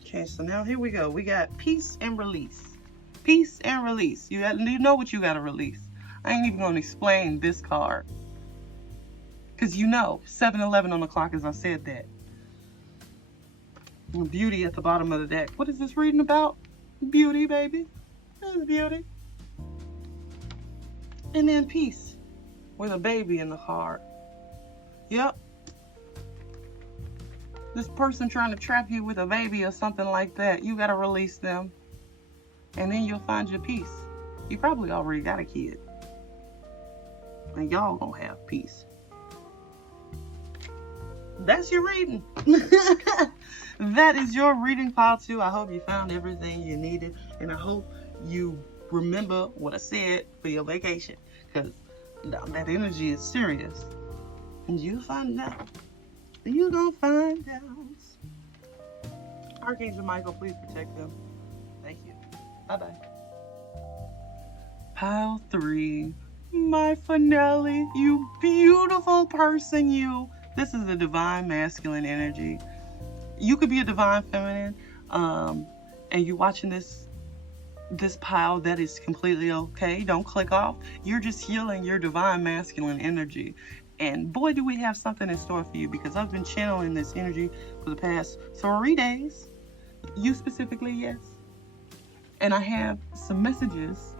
Okay, so now here we go. We got peace and release. You know what you gotta release. I ain't even gonna explain this card, because 7-11 on the clock, as I said that. Beauty at the bottom of the deck. What is this reading about? Beauty, baby. This is beauty. And then peace with a baby in the card. Yep. This person trying to trap you with a baby or something like that, you got to release them. And then you'll find your peace. You probably already got a kid. And y'all gonna have peace. That's your reading. That is your reading, pile 2. I hope you found everything you needed. And I hope you remember what I said for your vacation. Because that energy is serious. And you'll find out. You're going to find out. Archangel Michael, please protect them. Thank you. Bye-bye. Pile 3. My finale. You beautiful person, you. This is a divine masculine energy. You could be a divine feminine, and you're watching this pile. That is completely okay. Don't click off. You're just healing your divine masculine energy. And boy, do we have something in store for you, because I've been channeling this energy for the past 3 days. You specifically, yes. And I have some messages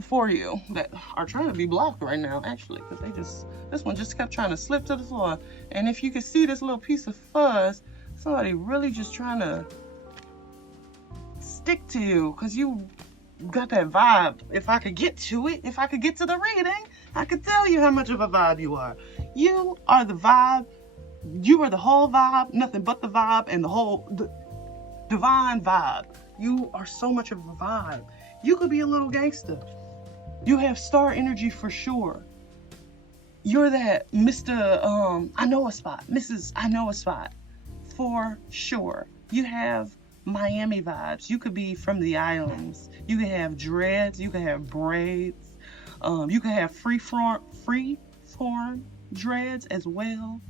for you that are trying to be blocked right now, actually, because this one just kept trying to slip to the floor. And if you can see this little piece of fuzz, somebody really just trying to stick to you because you got that vibe. If I could get to it, if I could get to the reading, I could tell you how much of a vibe you are. You are the vibe. You are the whole vibe, nothing but the vibe, and the divine vibe. You are so much of a vibe. You could be a little gangster. You have star energy for sure. You're that Mr. I know a spot, Mrs. I know a spot for sure. You have Miami vibes. You could be from the islands. You can have dreads. You can have braids. You can have free form dreads as well.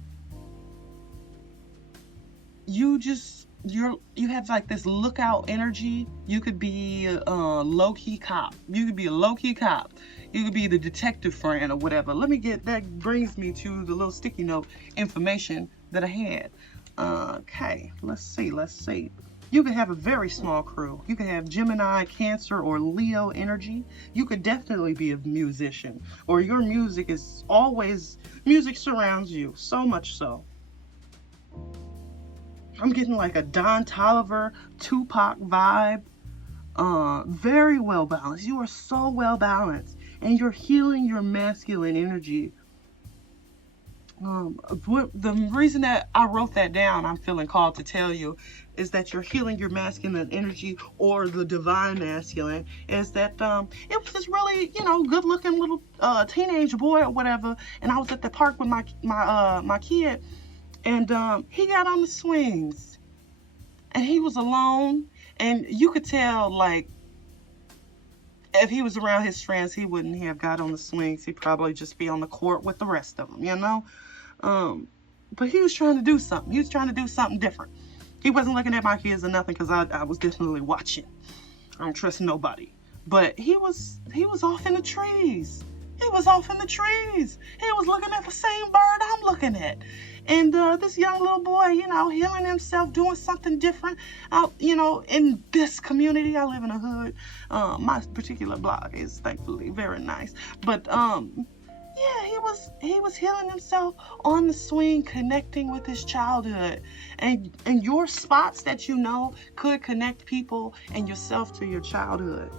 You have like this lookout energy. You could be a low-key cop. You could be a low-key cop. You could be the detective friend or whatever. That brings me to the little sticky note information that I had. Okay, let's see. You could have a very small crew. You could have Gemini, Cancer, or Leo energy. You could definitely be a musician, or your music surrounds you, so much so. I'm getting like a Don Toliver, Tupac vibe. Very well balanced. You are so well balanced, and you're healing your masculine energy. The reason that I wrote that down, I'm feeling called to tell you, is that you're healing your masculine energy, or the divine masculine, is that it was this really, good looking little teenage boy or whatever, and I was at the park with my kid, and he got on the swings, and he was alone, and you could tell, like, if he was around his friends, he wouldn't have got on the swings. He'd probably just be on the court with the rest of them, But he was trying to do something. He was trying to do something different. He wasn't looking at my kids or nothing, because I was definitely watching. I don't trust nobody. But he was off in the trees. He was looking at the same bird I'm looking at. And this young little boy, healing himself, doing something different out, in this community. I live in a hood. My particular block is thankfully very nice. But yeah, he was healing himself on the swing, connecting with his childhood. And your spots that could connect people and yourself to your childhood.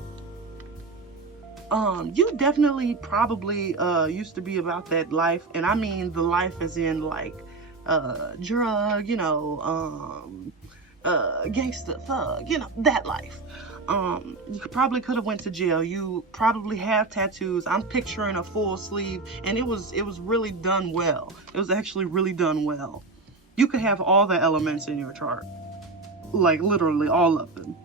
You definitely probably used to be about that life, and I mean the life as in like drug, gangster, thug, that life. You probably could have went to jail. You probably have tattoos. I'm picturing a full sleeve, and it was really done well. It was actually really done well. You could have all the elements in your chart, like literally all of them.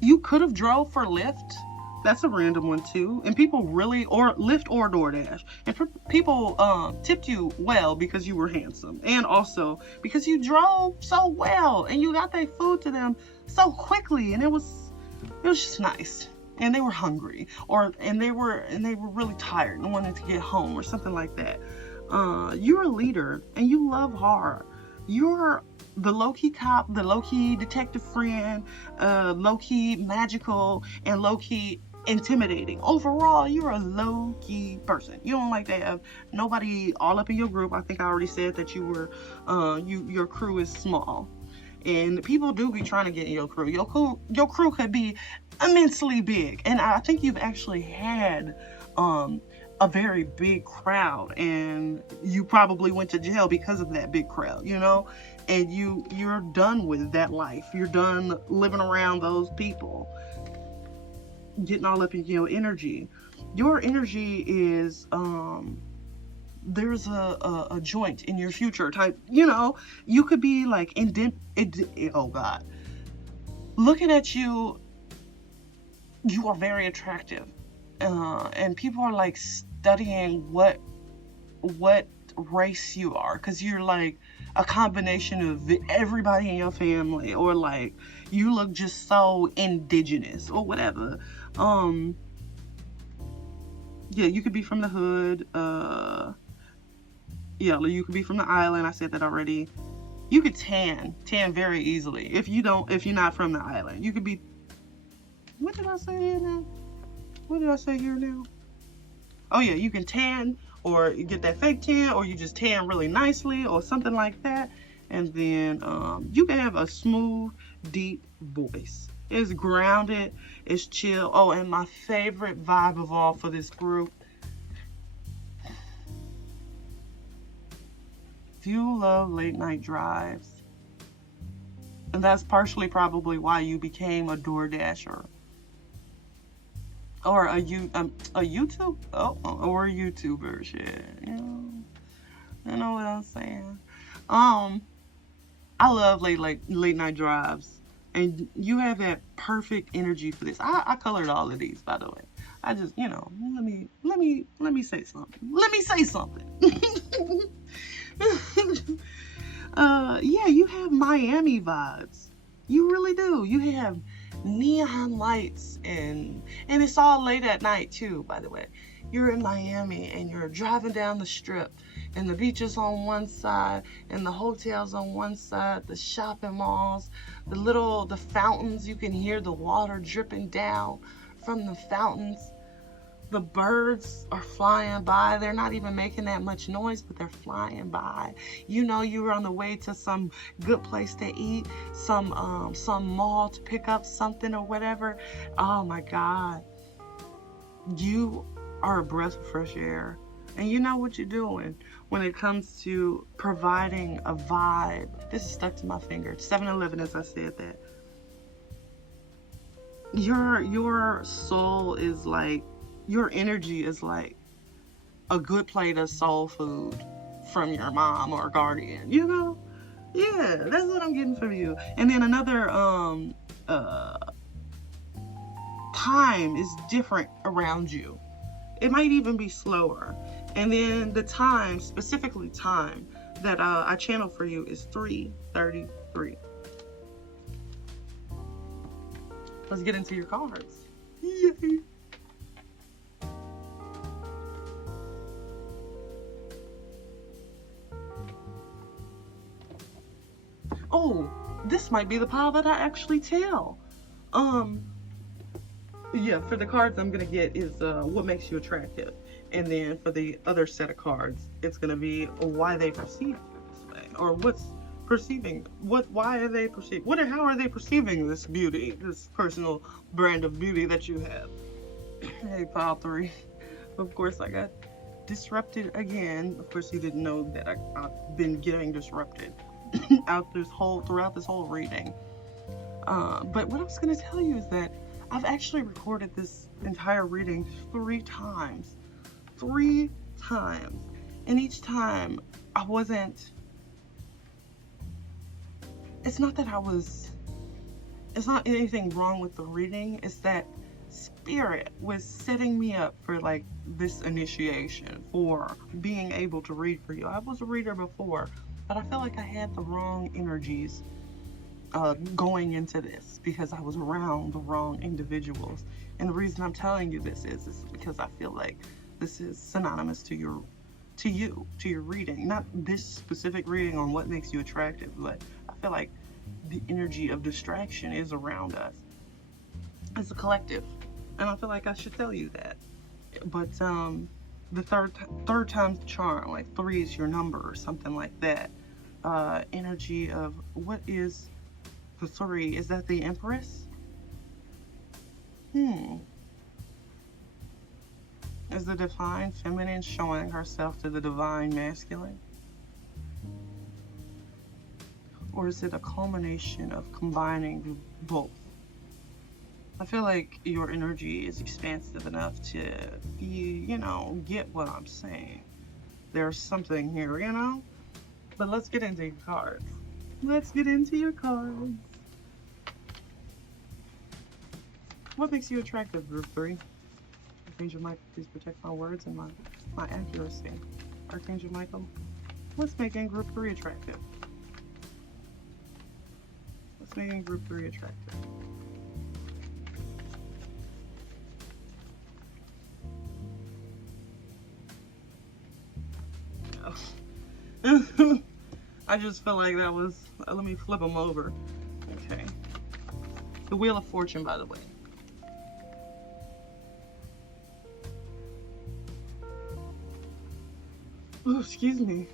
You could have drove for Lyft. That's a random one too. And people or Lyft or DoorDash. And people tipped you well because you were handsome. And also because you drove so well and you got their food to them so quickly. And it was just nice. And they were hungry. And they were really tired and wanted to get home or something like that. You're a leader and you love horror. You're the low-key cop, the low-key detective friend, low-key magical, and low-key intimidating. Overall, you're a low-key person. You don't like to have nobody all up in your group. I think I already said that your crew is small. And people do be trying to get in your crew. Your crew could be immensely big. And I think you've actually had a very big crowd, and you probably went to jail because of that big crowd, and you're done with that life. You're done living around those people, getting all up in your energy. Your energy is there's a joint in your future type, you could be like oh God, looking at you are very attractive. And people are like studying what race you are, because you're like a combination of everybody in your family, or like you look just so indigenous or whatever. Yeah, you could be from the hood. Yeah, you could be from the island. I said that already. You could tan very easily if you're not from the island. You could be What did I say here now? What did I say here now? Oh yeah, you can tan, or you get that fake tan, or you just tan really nicely, or something like that. And then you can have a smooth, deep voice. It's grounded, it's chill. Oh, and my favorite vibe of all for this group. If you love late night drives, and that's partially probably why you became a DoorDasher. Or a YouTube, or a YouTuber, shit. You know what I'm saying? I love late night drives, and you have that perfect energy for this. I colored all of these, by the way. I just, let me say something. Let me say something. Yeah, you have Miami vibes. You really do. You have neon lights, and it's all late at night too, by the way. You're in Miami and you're driving down the strip, and the beach is on one side and the hotels on one side, the shopping malls, the fountains. You can hear the water dripping down from the fountains. The birds are flying by. They're not even making that much noise, but they're flying by. You know you were on the way to some good place to eat, some mall to pick up something or whatever. Oh my God. You are a breath of fresh air. And you know what you're doing when it comes to providing a vibe. This is stuck to my finger. 7-Eleven, as I said that. Your soul is like, your energy is like a good plate of soul food from your mom or guardian, Yeah, that's what I'm getting from you. And then another time is different around you. It might even be slower. And then the time, specifically time, that I channel for you is 3:33. Let's get into your cards. Yay! Oh, this might be the pile that I actually tell. Yeah, for the cards I'm gonna get is what makes you attractive, and then for the other set of cards, it's gonna be why they perceive you this way, or why are they how are they perceiving this beauty, this personal brand of beauty that you have. Hey, pile 3. Of course, I got disrupted again. Of course, you didn't know that I've been getting disrupted throughout this whole reading. But what I was going to tell you is that I've actually recorded this entire reading 3 times. 3 times. And each time it's not anything wrong with the reading. It's that Spirit was setting me up for like this initiation, for being able to read for you. I was a reader before, but I felt like I had the wrong energies going into this because I was around the wrong individuals. And the reason I'm telling you this is because I feel like this is synonymous to your reading. Not this specific reading on what makes you attractive, but I feel like the energy of distraction is around us as a collective. And I feel like I should tell you that. But the third time's the charm, like 3 is your number or something like that. Energy of, what is the 3? Is that the Empress? Is the divine feminine showing herself to the divine masculine? Or is it a culmination of combining both? I feel like your energy is expansive enough to be, get what I'm saying. There's something here, But let's get into your cards. What makes you attractive, Group 3? Archangel Michael, please protect my words and my accuracy. Archangel Michael, what's making Group 3 attractive? What's making Group 3 attractive? I just felt like that was, let me flip them over. Okay. The Wheel of Fortune, by the way. Oh, excuse me.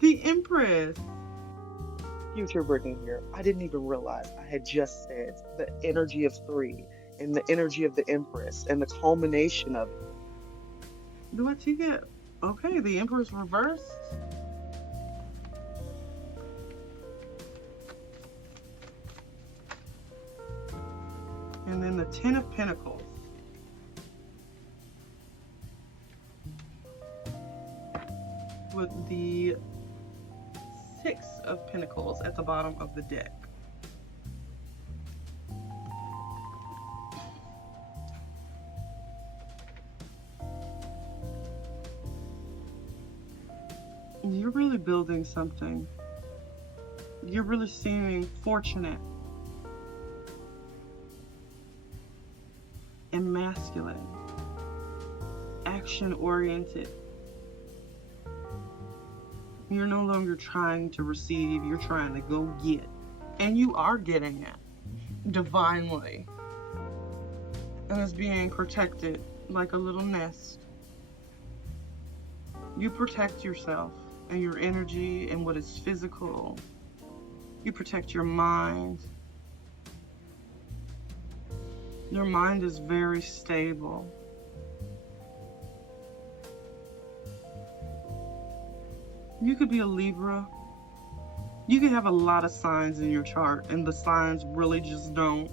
The Empress. Future Brittany here. I didn't even realize I had just said the energy of 3 and the energy of the Empress and the culmination of it. Do I take it? Okay, the Empress reversed. And then the 10 of Pentacles. With the 6 of Pentacles at the bottom of the deck. You're really building something. You're really seeming fortunate and masculine, action-oriented. You're no longer trying to receive, you're trying to go get. And you are getting it divinely. And it's being protected like a little nest. You protect yourself and your energy and what is physical. You protect your mind. Your mind is very stable. You could be a Libra. You could have a lot of signs in your chart and the signs really just don't.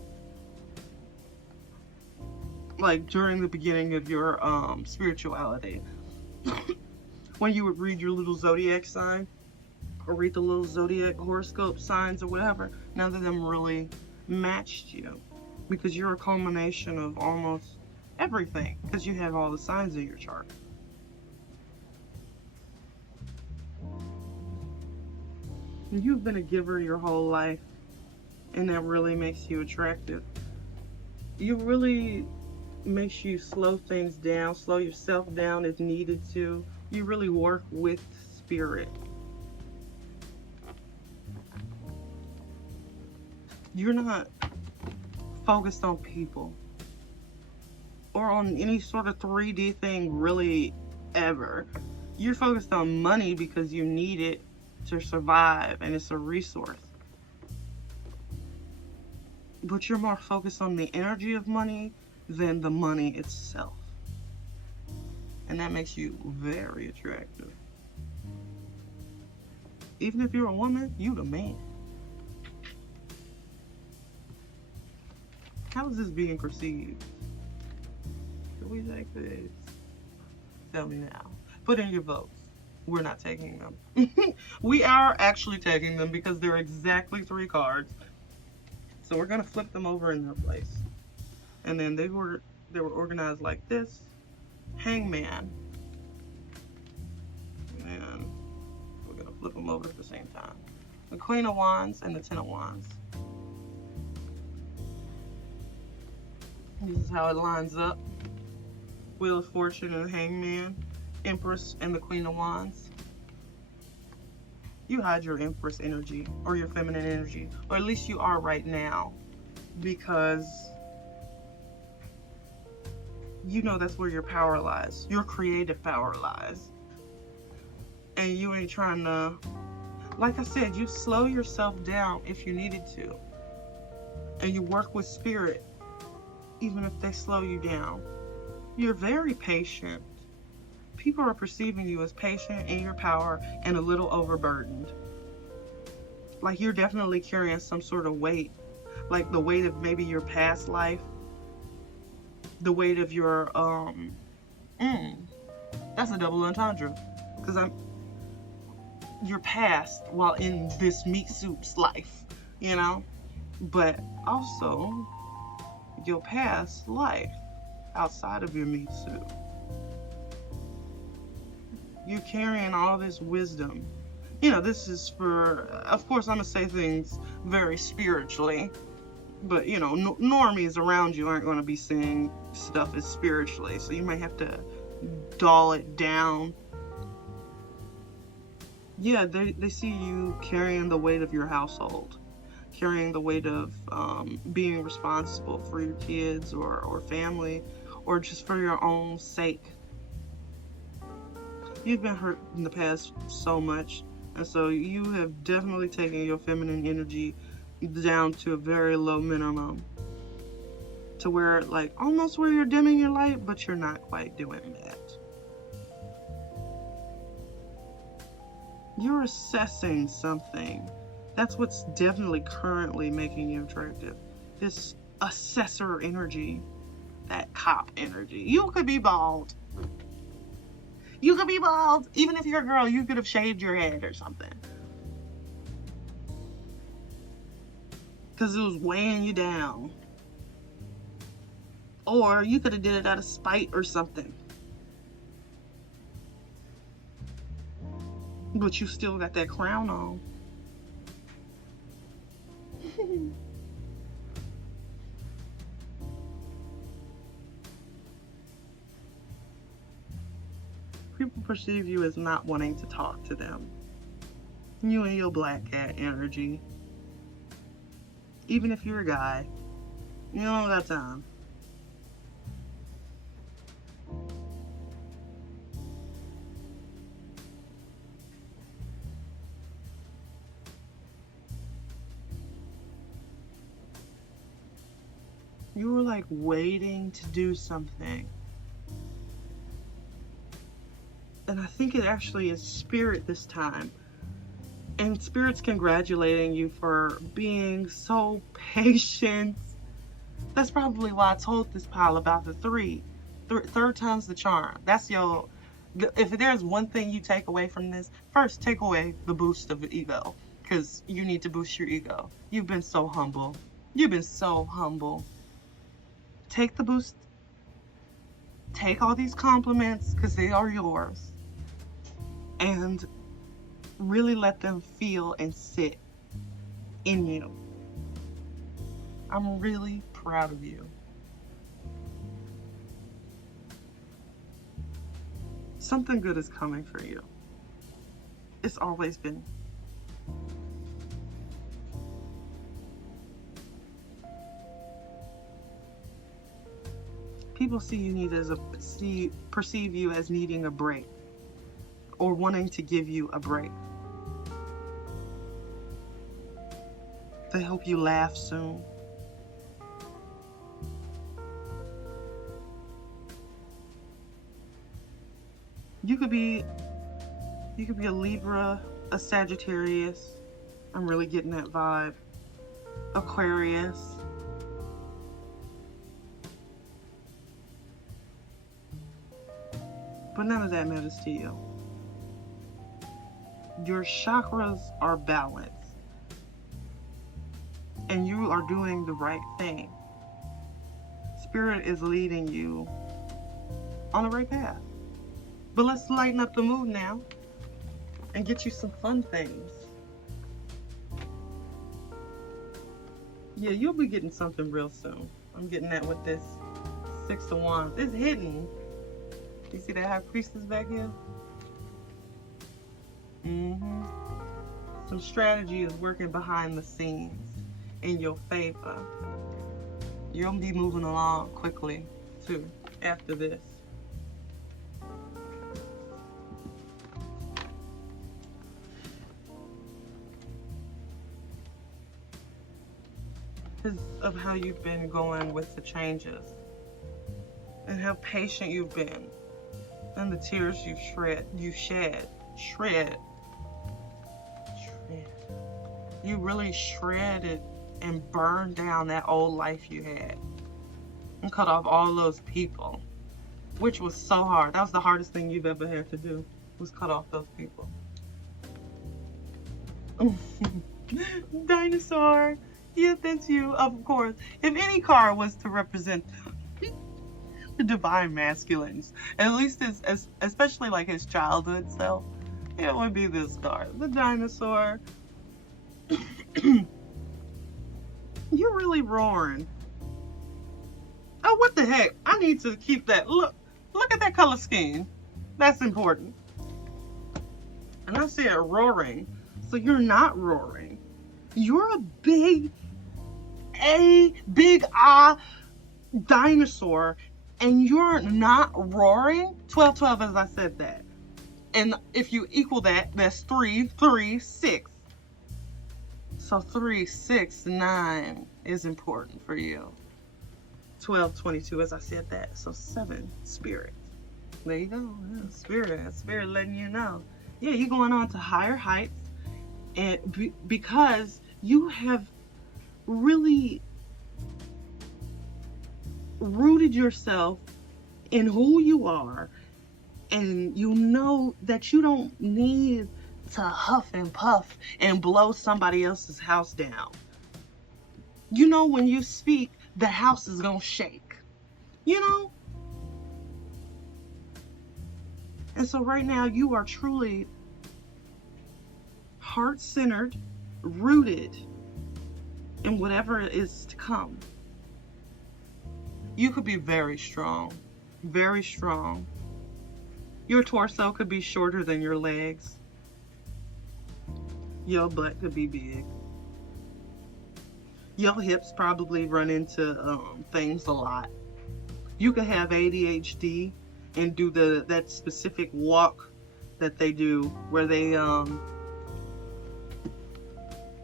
Like during the beginning of your spirituality. When you would read your little zodiac sign or read the little zodiac horoscope signs or whatever, none of them really matched you because you're a culmination of almost everything because you have all the signs in your chart. You've been a giver your whole life, and that really makes you attractive. You really makes you slow things down, slow yourself down if needed to. You really work with spirit. You're not focused on people or on any sort of 3D thing really ever. You're focused on money because you need it to survive and it's a resource. But you're more focused on the energy of money than the money itself. And that makes you very attractive. Even if you're a woman, you the man. How is this being perceived? Do we like this? Tell me now. Put in your votes. We're not taking them. We are actually taking them because they're exactly 3 cards. So we're gonna flip them over in their place. And then they were organized like this. Hangman. And we're gonna flip them over at the same time. The Queen of Wands and the 10 of Wands. This is how it lines up. Wheel of Fortune and Hangman. Empress and the Queen of Wands. You hide your Empress energy or your feminine energy, or at least you are right now, because you know that's where your power lies. Your creative power lies. And you ain't trying to, like I said, you slow yourself down if you needed to. And you work with spirit, even if they slow you down. You're very patient. People are perceiving you as patient in your power and a little overburdened. Like you're definitely carrying some sort of weight. Like the weight of maybe your past life. The weight of your, that's a double entendre. Because your past while in this meat soup's life, you know? But also your past life outside of your meat soup. You're carrying all this wisdom. You know, this is for, of course, I'm going to say things very spiritually. But, you know, normies around you aren't going to be saying stuff as spiritually. So you might have to dull it down. Yeah, they see you carrying the weight of your household. Carrying the weight of being responsible for your kids or family. Or just for your own sake. You've been hurt in the past so much, and so you have definitely taken your feminine energy down to a very low minimum, to where, like, almost where you're dimming your light, but you're not quite doing that. You're assessing something. That's what's definitely currently making you attractive. This assessor energy, that cop energy. You could be bald. You could be bald. Even if you're a girl, you could have shaved your head or something. Because it was weighing you down. Or you could have did it out of spite or something. But you still got that crown on. People perceive you as not wanting to talk to them. You and your black cat energy. Even if you're a guy, you don't got time. You were like waiting to do something. And I think it actually is Spirit this time. And Spirit's congratulating you for being so patient. That's probably why I told this pile about the third time's the charm. That's your, if there's one thing you take away from this, first take away the boost of the ego. Because you need to boost your ego. You've been so humble. You've been so humble. Take the boost. Take all these compliments because they are yours. And really let them feel and sit in you. I'm really proud of you. Something good is coming for you. It's always been. People perceive you as needing a break or wanting to give you a break. They hope you laugh soon. You could be a Libra, a Sagittarius. I'm really getting that vibe. Aquarius. But none of that matters to you. Your chakras are balanced. And you are doing the right thing. Spirit is leading you on the right path. But let's lighten up the mood now and get you some fun things. Yeah, you'll be getting something real soon. I'm getting that with this 6 of Wands. It's hidden. You see that High Priestess back here? Some strategy is working behind the scenes in your favor. You'll be moving along quickly too after this. Because of how you've been going with the changes and how patient you've been and the tears you've shed. You really shredded and burned down that old life you had and cut off all those people, which was so hard. That was the hardest thing you've ever had to do, was cut off those people. Dinosaur. Yeah, that's you, of course. If any card was to represent the divine masculines, at least especially like his childhood self, it would be this card, the dinosaur. You're really roaring. Oh, what the heck? I need to keep that. Look at that color scheme. That's important. And I said roaring, so you're not roaring. You're a big dinosaur, and you're not roaring. 12-12 as I said that. And if you equal that, that's 3, 3, 6. So 3, 6, 9 is important for you. 12, 22, as I said that. So 7, spirit. There you go. Yeah, spirit letting you know. Yeah, you're going on to higher heights, and because you have really rooted yourself in who you are, and you know that you don't need to huff and puff and blow somebody else's house down. You know, when you speak, the house is gonna shake, you know? And so right now you are truly heart-centered, rooted in whatever is to come. You could be very strong, very strong. Your torso could be shorter than your legs. Your butt could be big. Your hips probably run into things a lot. You could have ADHD and do that specific walk that they do where they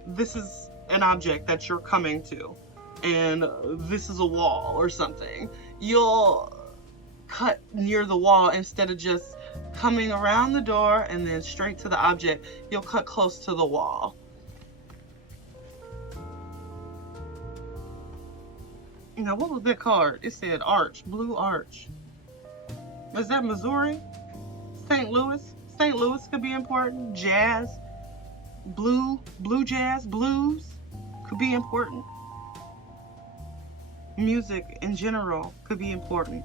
this is an object that you're coming to, and this is a wall or something. You'll cut near the wall instead of just coming around the door and then straight to the object. You'll cut close to the wall. Now, what was that card? It said arch, blue arch. Was that Missouri? St. Louis? St. Louis could be important. Jazz, blue jazz, blues could be important. Music in general could be important.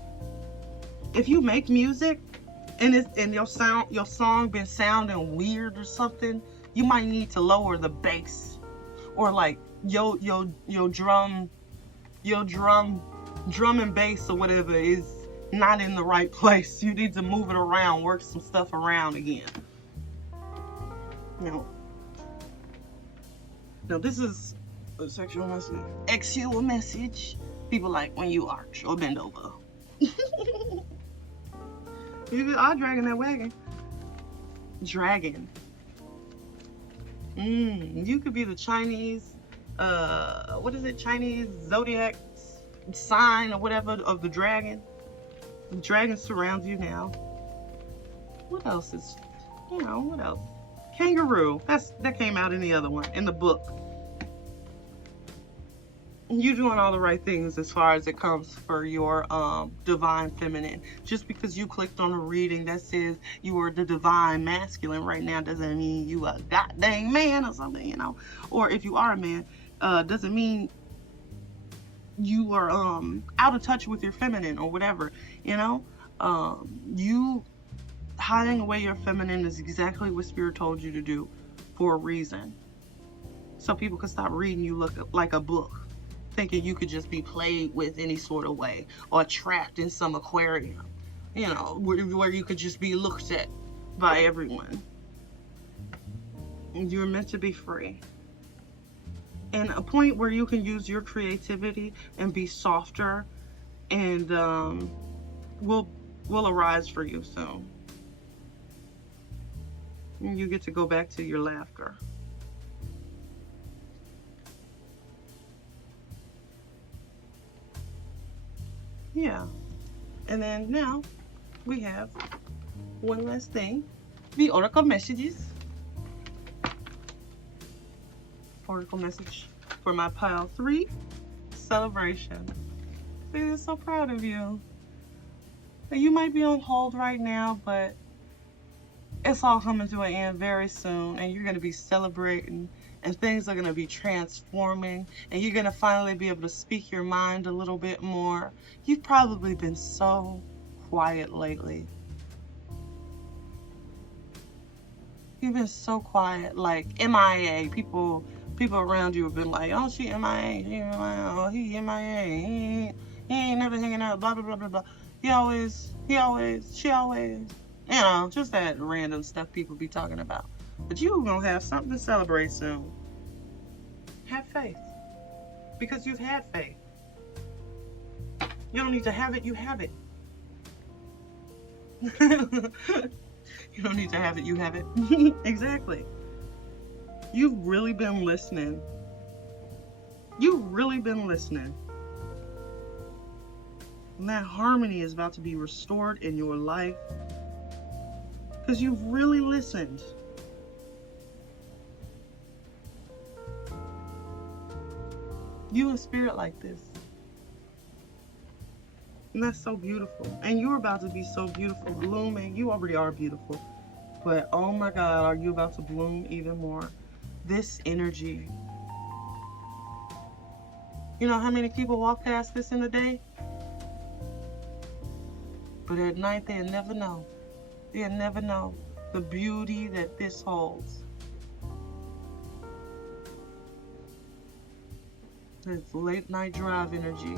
If you make music and your song been sounding weird or something, you might need to lower the bass, or like your drum and bass or whatever is not in the right place. You need to move it around, work some stuff around again. Now this is a sexual message. Sexual message. People like when you arch or bend over. You are dragging that wagon. Dragon. You could be the Chinese, what is it? Chinese zodiac sign or whatever of the dragon. The dragon surrounds you now. What else is, what else? Kangaroo. That came out in the other one, in the book. You're doing all the right things as far as it comes for your divine feminine. Just because you clicked on a reading that says you are the divine masculine right now doesn't mean you a goddamn man or something, Or if you are a man, doesn't mean you are out of touch with your feminine or whatever, You hiding away your feminine is exactly what Spirit told you to do for a reason. So people can stop reading you look like a book, thinking you could just be played with any sort of way or trapped in some aquarium, where you could just be looked at by everyone. You're meant to be free. And a point where you can use your creativity and be softer and will arise for you soon. And you get to go back to your laughter. Yeah. And then now we have one last thing. The oracle messages. Oracle message for my pile 3, celebration. See, I'm so proud of you. You might be on hold right now, but it's all coming to an end very soon, and you're going to be celebrating, and things are going to be transforming, and you're going to finally be able to speak your mind a little bit more. You've probably been so quiet lately. You've been so quiet, like MIA. People around you have been like, oh, she MIA, oh, he MIA, he ain't never hanging out, blah, blah, blah, blah, blah. She always, just that random stuff people be talking about. But you gonna have something to celebrate soon. Have faith. Because you've had faith. You don't need to have it, you have it. You don't need to have it, you have it. Exactly. You've really been listening. You've really been listening. And that harmony is about to be restored in your life because you've really listened. You in spirit like this. And that's so beautiful. And you're about to be so beautiful, blooming. You already are beautiful. But oh my God, are you about to bloom even more? This energy. You know how many people walk past this in a day? But at night, they'll never know. They'll never know the beauty that this holds. It's late night drive energy.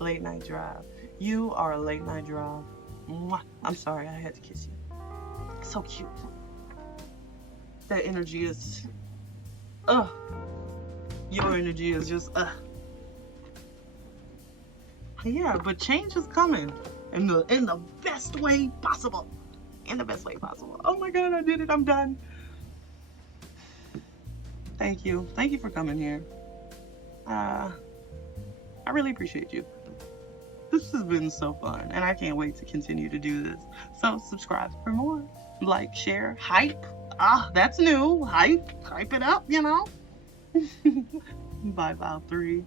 Late night drive. You are a late night drive. Mwah. I'm sorry, I had to kiss you. So cute. That energy is, your energy is just, Yeah, but change is coming in the best way possible. In the best way possible. Oh my God, I did it. I'm done. Thank you. Thank you for coming here. I really appreciate you. This has been so fun, and I can't wait to continue to do this. So subscribe for more. Like, share, hype. That's new. Hype it up, you know. Bye, Val 3.